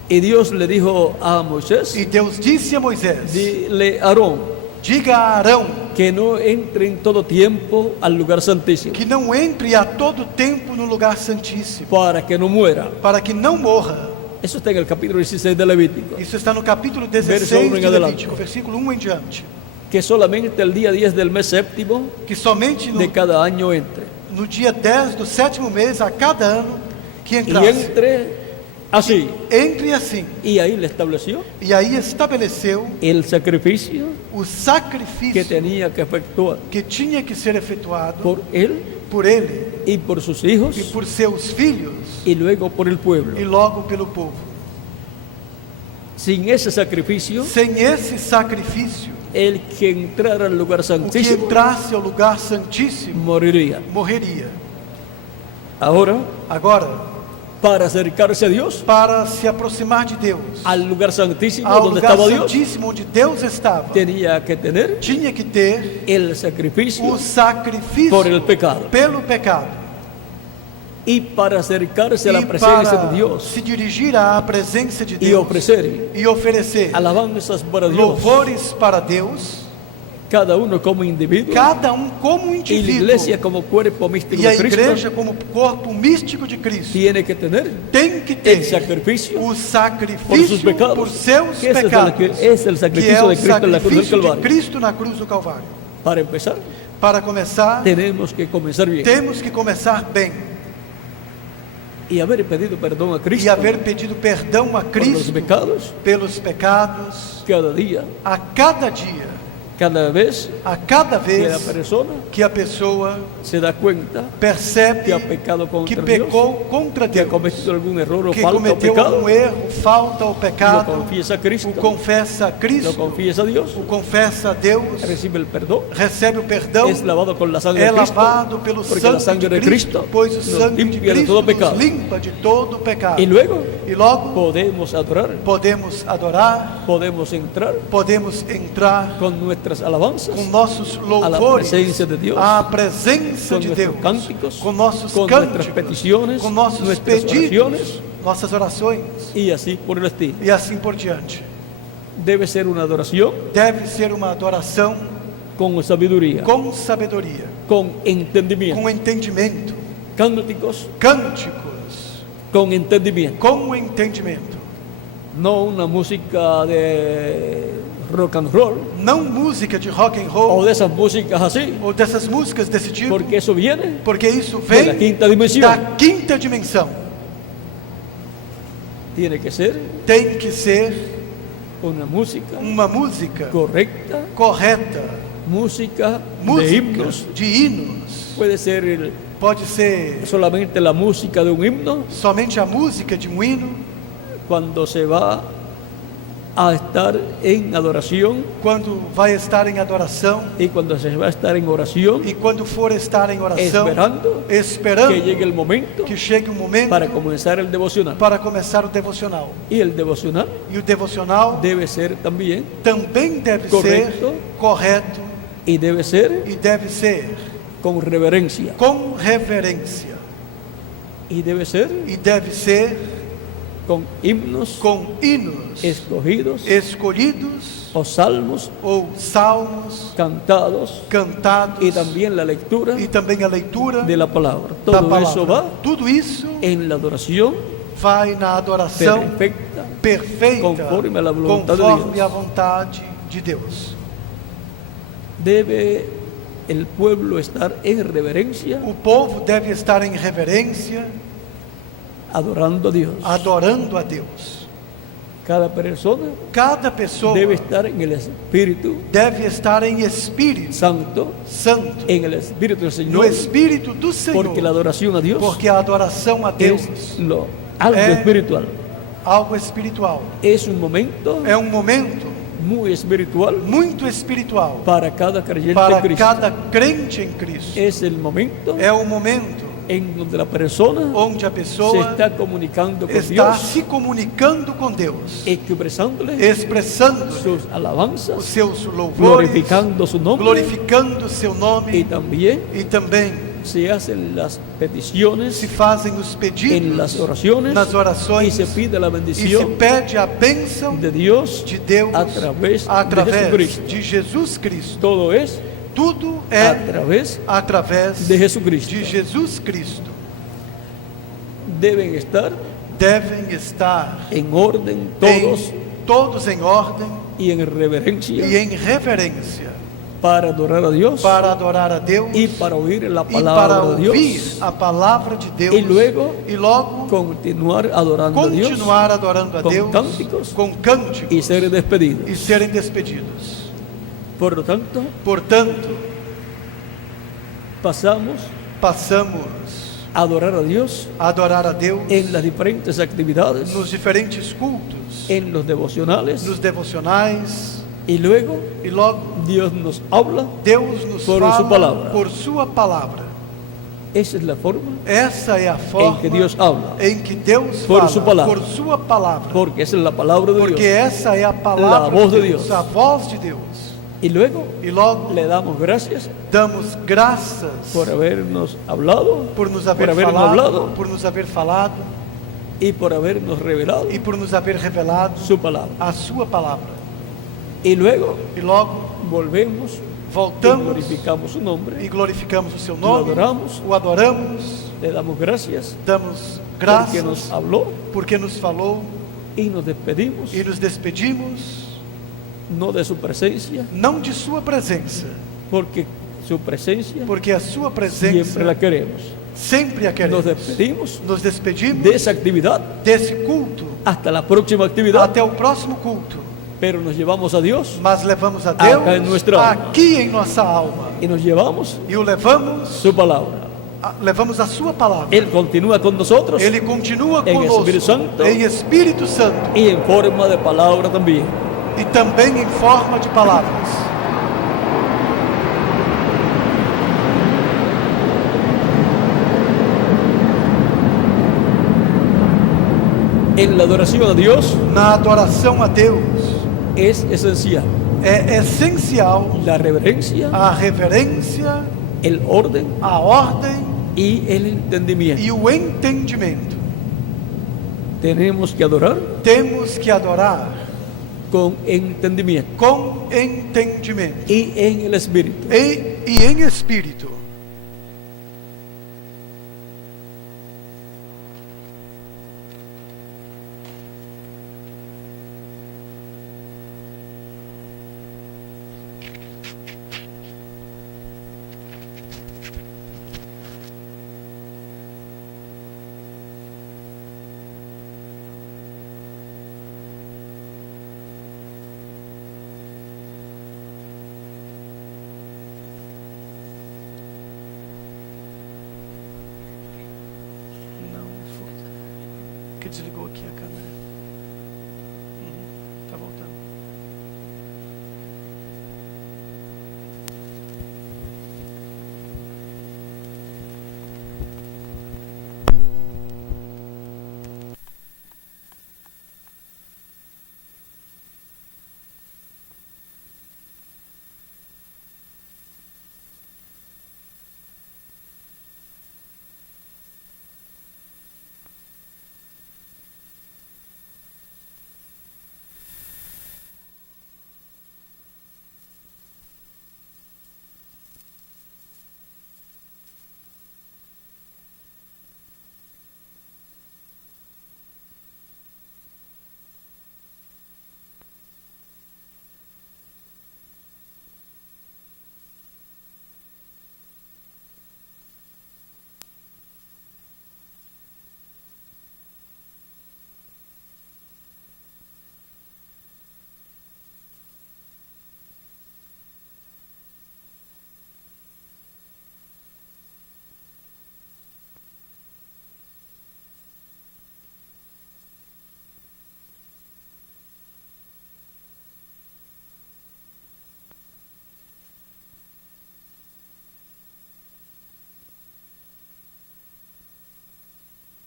y Dios le dijo a Moisés: E Deus disse a Moisés: dile a Aarón, diga a Arão que no entre en todo tiempo al lugar santísimo, que não entre a todo tempo no lugar santíssimo, para que no muera. para que não morra. Eso está en el capítulo 16 de Levítico. Isso está no capítulo Verso 16 1 em de adelante. Levítico, versículo 1 em diante. Que solamente el día 10 del mes séptimo Que somente de cada año entre. no dia 10 do 7º mês, a cada ano, que Y entrasse. entre así. Entre assim. Y ahí le estableció E aí estabeleceu el sacrificio o que sacrifício tenía que efectuar que tinha que ser efetuado por él por ele y por sus hijos e por seus filhos y luego por el pueblo. e logo pelo povo. Sin ese sacrificio, Sem esse sacrifício, el que entrara al lugar o que santísimo entrasse ao lugar santíssimo moriría. morreria. Ahora, Agora, para acercarse a Dios, para se aproximar de Deus, al lugar santísimo ao donde lugar estaba Dios, santíssimo onde Deus estava, tenía que tener tinha que ter el sacrificio o sacrifício por el pecado. pelo pecado. Y para acercarse a la E presencia para de Dios se dirigir à presença de y Deus ofrecer e oferecer alabanzas para Dios, louvores para Deus, cada uno como individuo cada como y la indivíduo iglesia como cuerpo místico e a de Cristo, igreja como corpo místico de Cristo tiene que tener tem que el ter sacrificio o por sus sacrifício pecados, por seus que ese es pecados, el sacrificio o de Cristo en la cruz del sacrifício de Calvario. Cristo na cruz do Calvário. Para empezar, Para começar, tenemos que comenzar bien temos que começar bem y haber pedido perdón a e Cristo haver pedido perdão a por los Cristo pecados pelos pecados cada día, a cada dia, cada vez a cada que la vez persona que a pessoa se da cuenta percebe que ha pecado que contra pecou contra Dios, que ha Deus, cometido algún error o que falta o cometeu pecado, algum erro, falta ou lo pecado, confiesa a o Cristo, confessa a lo Cristo, confiesa a Dios, o confessa a Deus, recibe el perdón, recebe o perdão, es lavado con la sangre é de Cristo, lavado pelo porque la sangue sangre de de Cristo, Cristo pois o nos sangue de limpia de Cristo todo nos pecado. limpa de todo pecado. y luego E logo podemos adorar, podemos adorar, podemos entrar podemos entrar con nuestras alabanzas, com nossos a la louvores presencia de Dios, à presença con de nuestros Deus, cánticos, com nossos con nuestras cânticos, peticiones, com nossos nuestras pedidos, oraciones nossas orações y así por el estilo. e assim por diante. Debe ser una adoración Deve ser uma adoração con sabiduría, com sabedoria, con entendimiento, com entendimento, cánticos cânticos con entendimiento, com entendimento, no una música de rock and roll não música de rock and o roll de esas músicas así, ou dessas músicas desse tipo, porque eso viene porque isso de vem la quinta dimensión. da quinta dimensão. Tiene que ser Tem que ser una música uma música correcta, correta, música de música himnos. de hinos. Puede ser Pode ser solamente la música de un himno somente a música de um hino, cuando se va a estar en adoración quando vai estar em adoração y cuando se va a estar en oración, e quando for estar em oração, esperando esperando que llegue el momento que chegue um momento para comenzar el devocional. para começar o devocional. Y el devocional E o devocional debe ser también também deve Correto. ser correto y debe ser e deve ser con reverencia com reverência y debe ser e deve ser con himnos com hinos escogidos escolhidos o salmos ou salmos cantados cantados y también la lectura e também a leitura de la palabra. da Todo palavra. eso va Tudo isso en la adoración vai na adoração perfecta, perfeita, conforme a la voluntad de conforme Dios. a vontade de Deus. Debe el pueblo estar en reverencia, O povo deve estar em reverência, adorando a Dios. adorando a Deus. Cada persona Cada pessoa debe estar en el Espíritu deve estar em Espírito Santo, Santo, en el Espíritu del no Señor, Espírito do Senhor, porque la adoración a Dios porque a adoração a Deus es algo É. espiritual. algo espiritual. Es un momento É um momento muy espiritual muito espiritual para cada creyente en para Cristo. cada crente em Cristo. Es el momento É um momento en donde la persona onde a se pessoa está comunicando con está Dios, se comunicando com Deus, expresándole expressando sus os alabanzas, seus louvores, glorificando su nombre glorificando seu y nome también e também se hacen las peticiones se fazem os en pedidos las oraciones nas y orações se pide la e se bendición pede a bênção de Dios de Deus através de Jesucristo. de Jesus Cristo. Todo es Tudo a é través através de Jesucristo. de Jesus Cristo. Deben estar Devem estar en orden todos todos em ordem y en reverencia e em reverência para adorar a Dios para adorar a Deus y para oír la e para palabra de ouvir Dios a palavra de Deus y luego e logo continuar adorando a Dios continuar adorando a com Deus cânticos com cânticos y ser despedidos. e serem despedidos. Por lo tanto, Portanto, pasamos passamos a adorar a Dios a adorar a Deus en las diferentes actividades, nos diferentes cultos, en los devocionales, nos devocionais y luego e logo Dios nos habla. Deus nos Por fala sua palavra. por sua palavra. Esa es la forma Essa é a forma en que Dios habla, em que Deus Por fala sua palavra. por sua palavra. porque esa es la palabra de Porque Dios. essa é a palavra voz de Deus, Deus. a voz de Deus. Y luego E logo le damos gracias damos graças por habernos hablado por nos haver habernos falado, hablado por nos haber falado y por habernos revelado e por nos haver revelado su palabra. a sua palavra. Y luego E logo volvemos y voltamos glorificamos su e nombre, glorificamos o seu lo nome, adoramos, o adoramos, le damos gracias damos porque graças nos habló porque nos falou y nos despedimos, e nos despedimos, no de su presencia, não de sua presença, porque su presencia porque a sua siempre presença la queremos. sempre a Nos queremos. despedimos Nos despedimos de esa actividad desse culto hasta la próxima actividad, até o próximo culto, pero nos llevamos a Dios mas levamos a Acá Deus em nuestra alma. aqui em nossa alma y nos llevamos e o levamos, su palabra. levamos a sua palavra. Él continúa con nosotros Ele continua Em conosco Espírito Santo. em Espírito Santo y en forma de palabra también. e também em forma de palavras. En la adoración a Dios Na adoração a Deus es esencial é essencial la reverencia, a reverência, el orden a ordem y el entendimiento. e o entendimento. Tenemos que adorar Temos que adorar con entendimiento com entendimento y en el Espíritu. e em espírito. Não, que desligou aqui a câmera. Tá voltando.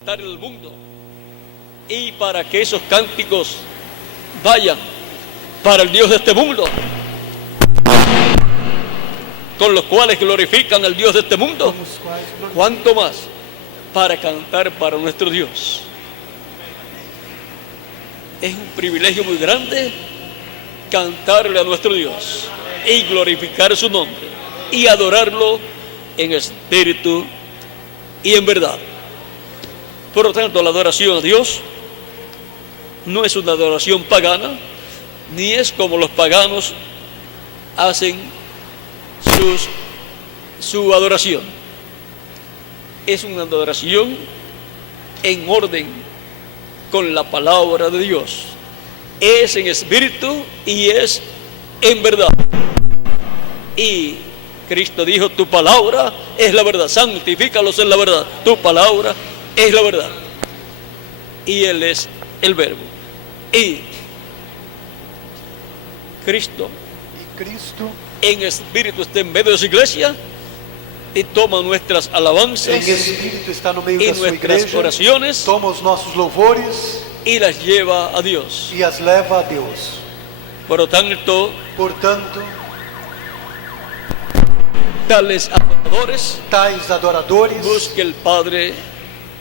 En el mundo y para que esos cánticos vayan para el Dios de este mundo. con los cuales glorifican al Dios de este mundo, com os quais glorificamos. ¿cuánto más para cantar para nuestro Dios? Es un privilegio muy grande cantarle a nuestro Dios y glorificar su nombre y adorarlo en espíritu y en verdad. Por lo tanto, la adoración a Dios no es una adoración pagana, ni es como los paganos hacen su adoración. Es una adoración en orden con la palabra de Dios. Es en espíritu y es en verdad. Y Cristo dijo, tu palabra es la verdad, santifícalos en la verdad, tu palabra es la verdad. Y Él es el verbo. Y Cristo E Cristo, en espíritu está en medio de su iglesia y toma nuestras alabanzas em espírito, está no meio y da sua nuestras igreja, oraciones toma os nossos louvores y las lleva a Dios. e as leva a Deus. Por lo tanto, Portanto, tales adoradores tais adoradores, busque el Padre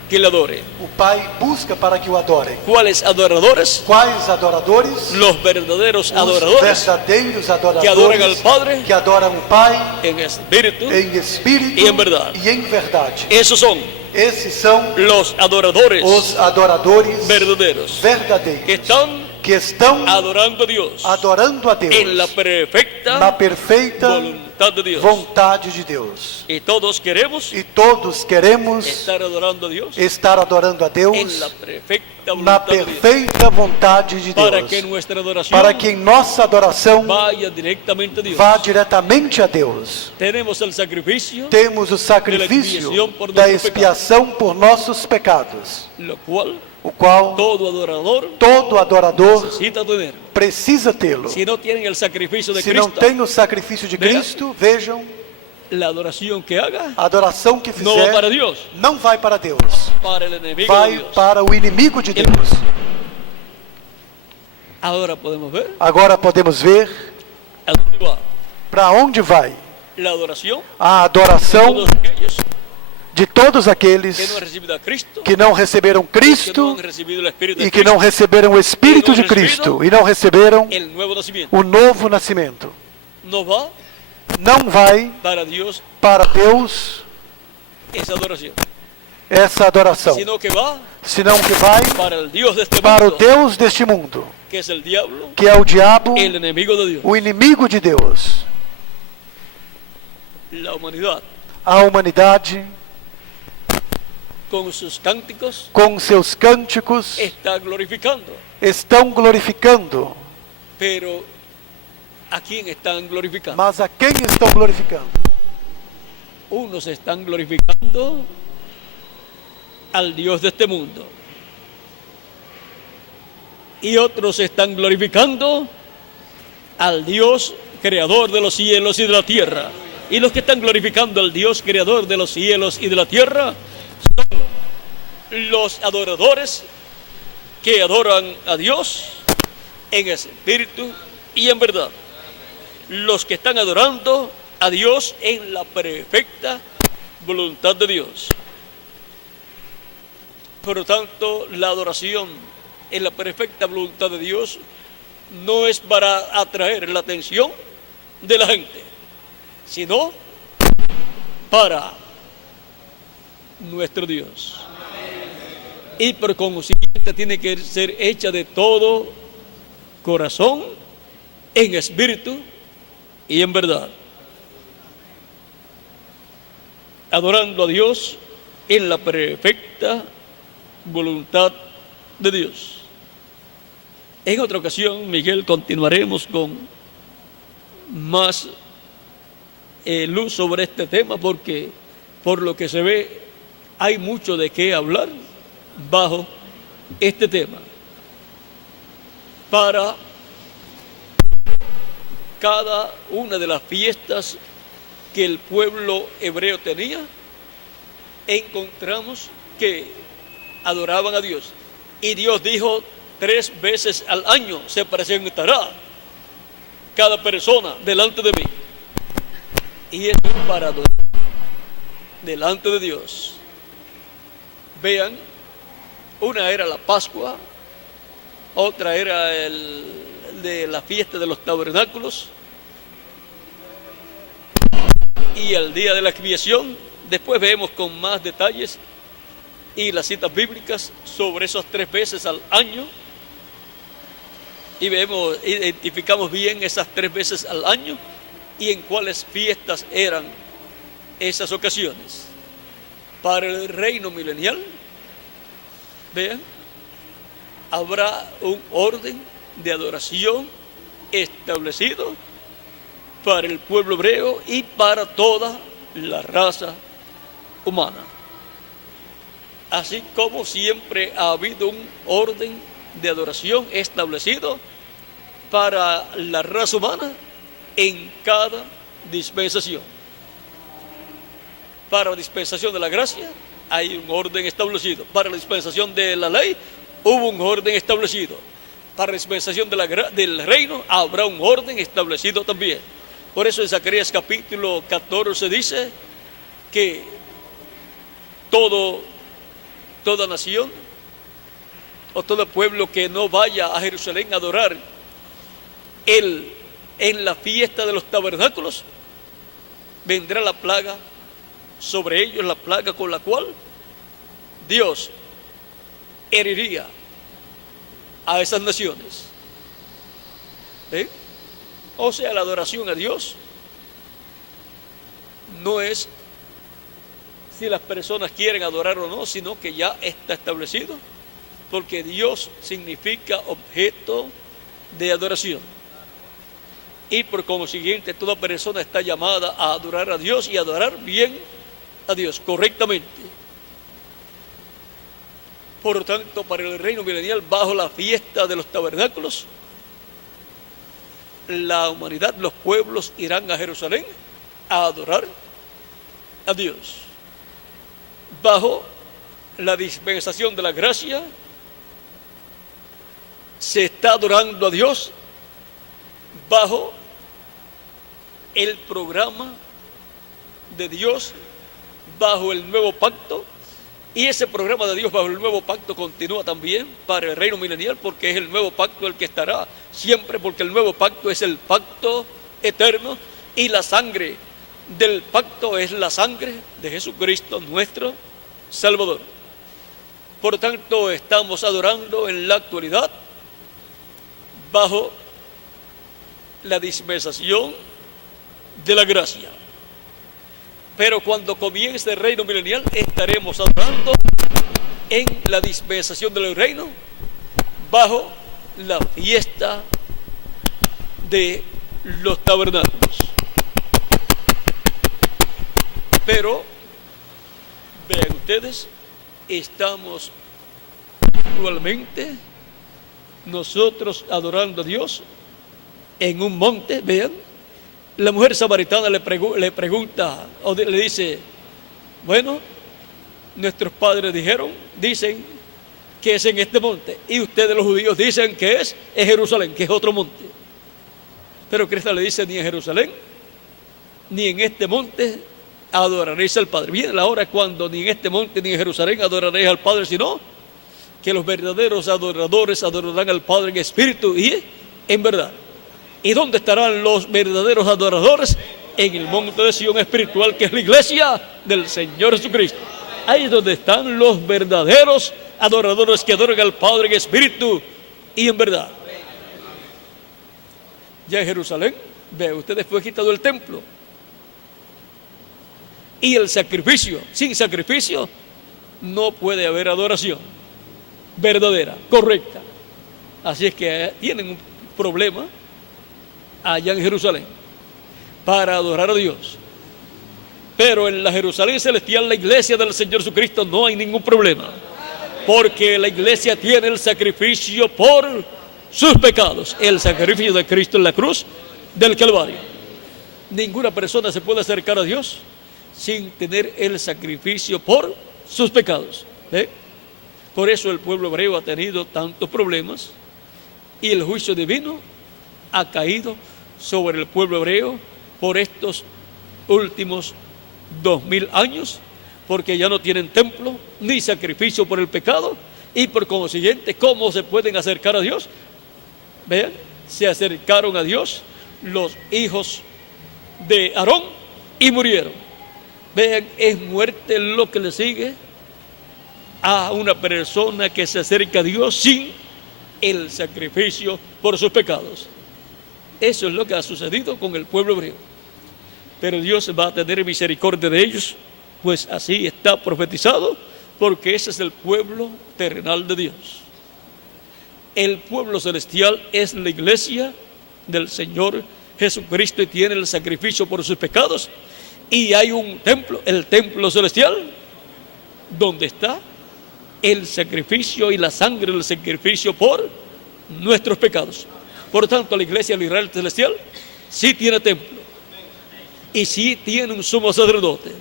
que le adore. o Pai busca para que o adorem. ¿Cuáles adoradores? Quais adoradores? Los verdaderos Os adores verdadeiros adoradores que adoram ao Padre, que adoram o Pai en espíritu. em espírito e em verdade. e em verdade. Esos son Esses são los adoradores os adoradores verdaderos verdadeiros que están que estão adorando a Dios adorando a Deus en la perfecta na perfeita voluntad de Dios. vontade de Deus. Y todos queremos E todos queremos estar adorando a Dios estar adorando a en Deus la perfecta na voluntad de Dios, perfeita vontade de para que Deus, nuestra adoración para que em nossa adoração vaya directamente a Dios. vá diretamente a Deus. Tenemos el sacrificio, Temos o sacrifício da expiação por nossos pecados, lo cual o qual todo adorador todo adorador necesita tener. precisa tê-lo. Si no tienen el sacrificio de Se não Cristo, tem o sacrifício de Cristo, vejam, la adoración que haga a adoração que no va para fizer Dios, não vai para Deus, para el enemigo de vai Dios. para o inimigo de Deus. Ahora podemos ver Agora podemos ver a dónde va para onde vai la adoración a de adoração todos aquellos de todos que no aqueles han recibido a Cristo, que não receberam que no Cristo han recibido el Espíritu e de que não Cristo, receberam o Espírito de Cristo e não receberam el nuevo nacimiento. o novo nascimento. No va Não vai para Dios para Deus esa adoración, essa adoração, sino que va senão que vai para el Dios de este para o mundo, Deus deste mundo, que es el diablo, que é o diabo, el enemigo de Dios. o inimigo de Deus. La humanidad, A humanidade, con sus cánticos, com seus cânticos, está glorificando. estão glorificando. Pero ¿a quién están glorificando? Mas a quem estão glorificando? Unos están glorificando al Dios de este mundo y otros están glorificando al Dios creador de los cielos y de la tierra. Y los que están glorificando al Dios creador de los cielos y de la tierra son los adoradores que adoran a Dios en espíritu y en verdad. Los que están adorando a Dios en la perfecta voluntad de Dios. Por lo tanto, la adoración en la perfecta voluntad de Dios no es para atraer la atención de la gente, sino para nuestro Dios. Y por consiguiente tiene que ser hecha de todo corazón, en espíritu y en verdad, adorando a Dios en la perfecta voluntad de Dios. En otra ocasión, Miguel, continuaremos con más luz sobre este tema, porque por lo que se ve hay mucho de qué hablar bajo este tema. Para cada una de las fiestas que el pueblo hebreo tenía, encontramos que adoraban a Dios. Y Dios dijo 3 veces al año se presentará cada persona delante de mí. Y eso es para adorar delante de Dios. Vean, una era la Pascua, otra era el de la fiesta de los tabernáculos y el día de la expiación. Después vemos con más detalles y las citas bíblicas sobre esas 3 veces al año, y identificamos bien esas 3 veces al año y en cuáles fiestas eran esas ocasiones. Para el reino milenial, vean, habrá un orden de adoración establecido para el pueblo hebreo y para toda la raza humana. Así como siempre ha habido un orden de adoración establecido para la raza humana en cada dispensación. Para la dispensación de la gracia hay un orden establecido. Para la dispensación de la ley hubo un orden establecido. Para la dispensación del reino habrá un orden establecido también. Por eso en Zacarías capítulo 14 dice que toda nación o todo pueblo que no vaya a Jerusalén a adorar en la fiesta de los tabernáculos, vendrá la plaga sobre ellos, la plaga con la cual Dios heriría a esas naciones. O sea, la adoración a Dios no es si las personas quieren adorar o no, sino que ya está establecido, porque Dios significa objeto de adoración. Y por consiguiente, toda persona está llamada a adorar a Dios y adorar bien a Dios, correctamente. Por lo tanto, para el reino milenial, bajo la fiesta de los tabernáculos, la humanidad, los pueblos irán a Jerusalén a adorar a Dios. Bajo la dispensación de la gracia, se está adorando a Dios bajo el programa de Dios, bajo el nuevo pacto. Y ese programa de Dios bajo el nuevo pacto continúa también para el reino milenial, porque es el nuevo pacto el que estará siempre, porque el nuevo pacto es el pacto eterno y la sangre del pacto es la sangre de Jesucristo, nuestro Salvador. Por tanto, estamos adorando en la actualidad bajo la dispensación de la gracia. Pero cuando comience el reino milenial, estaremos adorando en la dispensación del reino bajo la fiesta de los tabernáculos. Pero, vean ustedes, estamos actualmente nosotros adorando a Dios en un monte. Vean, la mujer samaritana le pregunta o le dice: bueno, nuestros padres dicen que es en este monte, y ustedes los judíos dicen que es en Jerusalén, que es otro monte. Pero Cristo le dice: ni en Jerusalén ni en este monte adoraréis al Padre. Viene la hora cuando ni en este monte ni en Jerusalén adoraréis al Padre, sino que los verdaderos adoradores adorarán al Padre en espíritu y en verdad. ¿Y dónde estarán los verdaderos adoradores? En el monte de Sión espiritual, que es la iglesia del Señor Jesucristo. Ahí es donde están los verdaderos adoradores que adoran al Padre en espíritu y en verdad. Ya en Jerusalén, vean ustedes, fue quitado el templo. Y el sacrificio, sin sacrificio, no puede haber adoración verdadera, correcta. Así es que tienen un problema allá en Jerusalén para adorar a Dios. Pero en la Jerusalén celestial, la iglesia del Señor Jesucristo, no hay ningún problema, porque la iglesia tiene el sacrificio por sus pecados, el sacrificio de Cristo en la cruz del Calvario. Ninguna persona se puede acercar a Dios sin tener el sacrificio por sus pecados. Por eso el pueblo hebreo ha tenido tantos problemas y el juicio divino ha caído sobre el pueblo hebreo por estos últimos 2000 años, porque ya no tienen templo ni sacrificio por el pecado, y por consiguiente, ¿cómo se pueden acercar a Dios? Vean, se acercaron a Dios los hijos de Aarón y murieron. Vean, es muerte lo que le sigue a una persona que se acerca a Dios sin el sacrificio por sus pecados. Eso es lo que ha sucedido con el pueblo hebreo. Pero Dios va a tener misericordia de ellos, pues así está profetizado, porque ese es el pueblo terrenal de Dios. El pueblo celestial es la iglesia del Señor Jesucristo y tiene el sacrificio por sus pecados. Y hay un templo, el templo celestial, donde está el sacrificio y la sangre del sacrificio por nuestros pecados. Por tanto, la iglesia del Israel celestial sí tiene templo, y sí tiene un sumo sacerdote,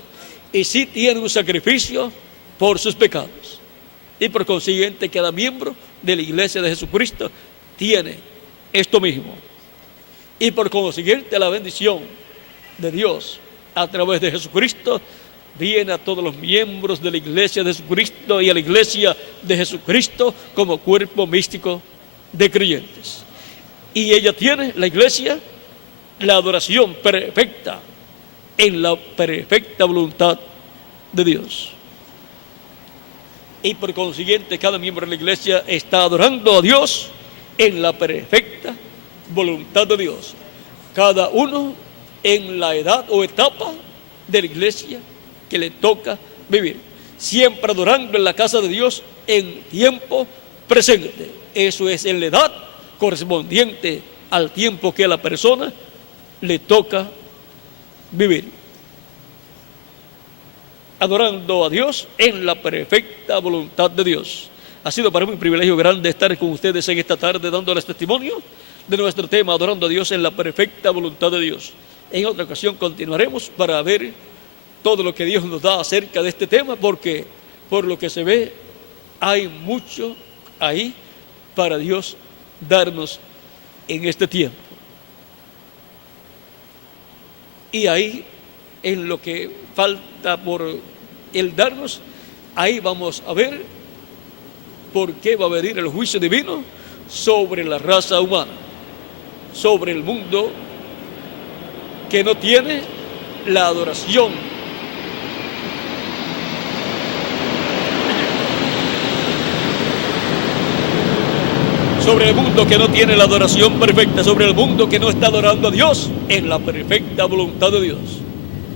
y sí tiene un sacrificio por sus pecados. Y por consiguiente, cada miembro de la iglesia de Jesucristo tiene esto mismo. Y por consiguiente, la bendición de Dios a través de Jesucristo viene a todos los miembros de la iglesia de Jesucristo y a la iglesia de Jesucristo como cuerpo místico de creyentes. Y ella tiene, la iglesia, la adoración perfecta en la perfecta voluntad de Dios. Y por consiguiente, cada miembro de la iglesia está adorando a Dios en la perfecta voluntad de Dios. Cada uno en la edad o etapa de la iglesia que le toca vivir. Siempre adorando en la casa de Dios en tiempo presente. Eso es en la edad correspondiente al tiempo que a la persona le toca vivir. Adorando a Dios en la perfecta voluntad de Dios. Ha sido para mí un privilegio grande estar con ustedes en esta tarde dándoles testimonio de nuestro tema, adorando a Dios en la perfecta voluntad de Dios. En otra ocasión continuaremos para ver todo lo que Dios nos da acerca de este tema, porque por lo que se ve hay mucho ahí para Dios darnos en este tiempo. Y ahí, en lo que falta por el darnos, ahí vamos a ver por qué va a venir el juicio divino sobre la raza humana, sobre el mundo que no tiene la adoración sobre el mundo que no tiene la adoración perfecta, sobre el mundo que no está adorando a Dios en la perfecta voluntad de Dios,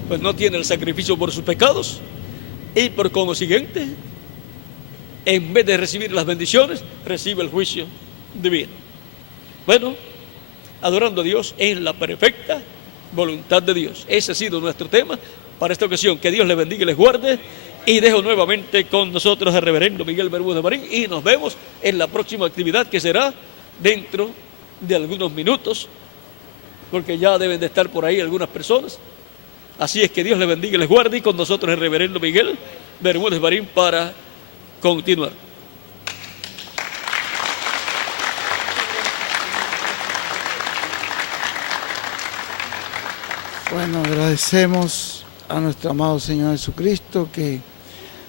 pues no tiene el sacrificio por sus pecados y por consiguiente, en vez de recibir las bendiciones, recibe el juicio divino. Bueno, adorando a Dios en la perfecta voluntad de Dios. Ese ha sido nuestro tema para esta ocasión. Que Dios les bendiga y les guarde. Y dejo nuevamente con nosotros al reverendo Miguel Bermúdez Marín y nos vemos en la próxima actividad, que será dentro de algunos minutos, porque ya deben de estar por ahí algunas personas. Así es que Dios les bendiga y les guarde, y con nosotros el reverendo Miguel Bermúdez Marín para continuar. Bueno, agradecemos a nuestro amado Señor Jesucristo que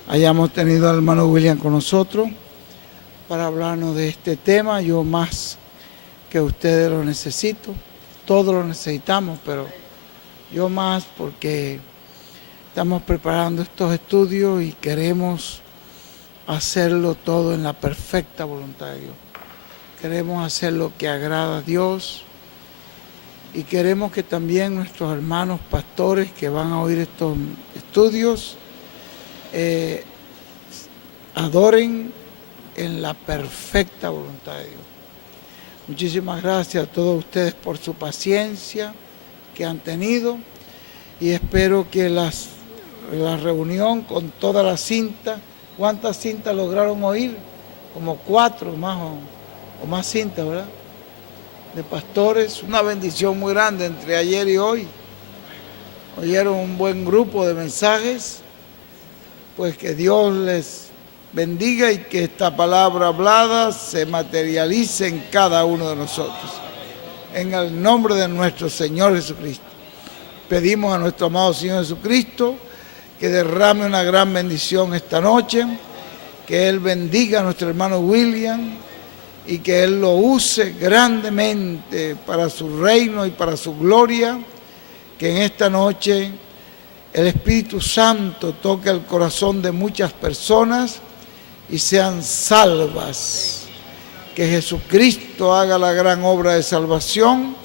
hayamos tenido al hermano William con nosotros para hablarnos de este tema. Yo más que ustedes lo necesito, todos lo necesitamos, pero yo más porque estamos preparando estos estudios y queremos hacerlo todo en la perfecta voluntad de Dios. Queremos hacer lo que agrada a Dios. Y queremos que también nuestros hermanos pastores que van a oír estos estudios adoren en la perfecta voluntad de Dios. Muchísimas gracias a todos ustedes por su paciencia que han tenido, y espero que la reunión con toda la cinta, ¿cuántas cintas lograron oír? Como 4 más o más cintas, ¿verdad? De pastores, una bendición muy grande entre ayer y hoy. Oyeron un buen grupo de mensajes, pues que Dios les bendiga y que esta palabra hablada se materialice en cada uno de nosotros. En el nombre de nuestro Señor Jesucristo. pedimos a nuestro amado Señor Jesucristo que derrame una gran bendición esta noche, que Él bendiga a nuestro hermano William y que Él lo use grandemente para su reino y para su gloria, que en esta noche el Espíritu Santo toque el corazón de muchas personas y sean salvas, que Jesucristo haga la gran obra de salvación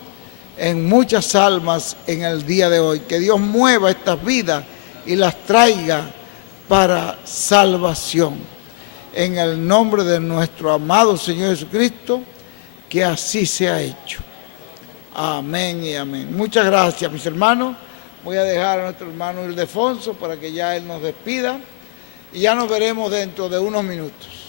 en muchas almas en el día de hoy, que Dios mueva estas vidas y las traiga para salvación. En el nombre de nuestro amado Señor Jesucristo, que así sea hecho. Amén y amén. Muchas gracias, mis hermanos. Voy a dejar a nuestro hermano Ildefonso para que ya él nos despida y ya nos veremos dentro de unos minutos.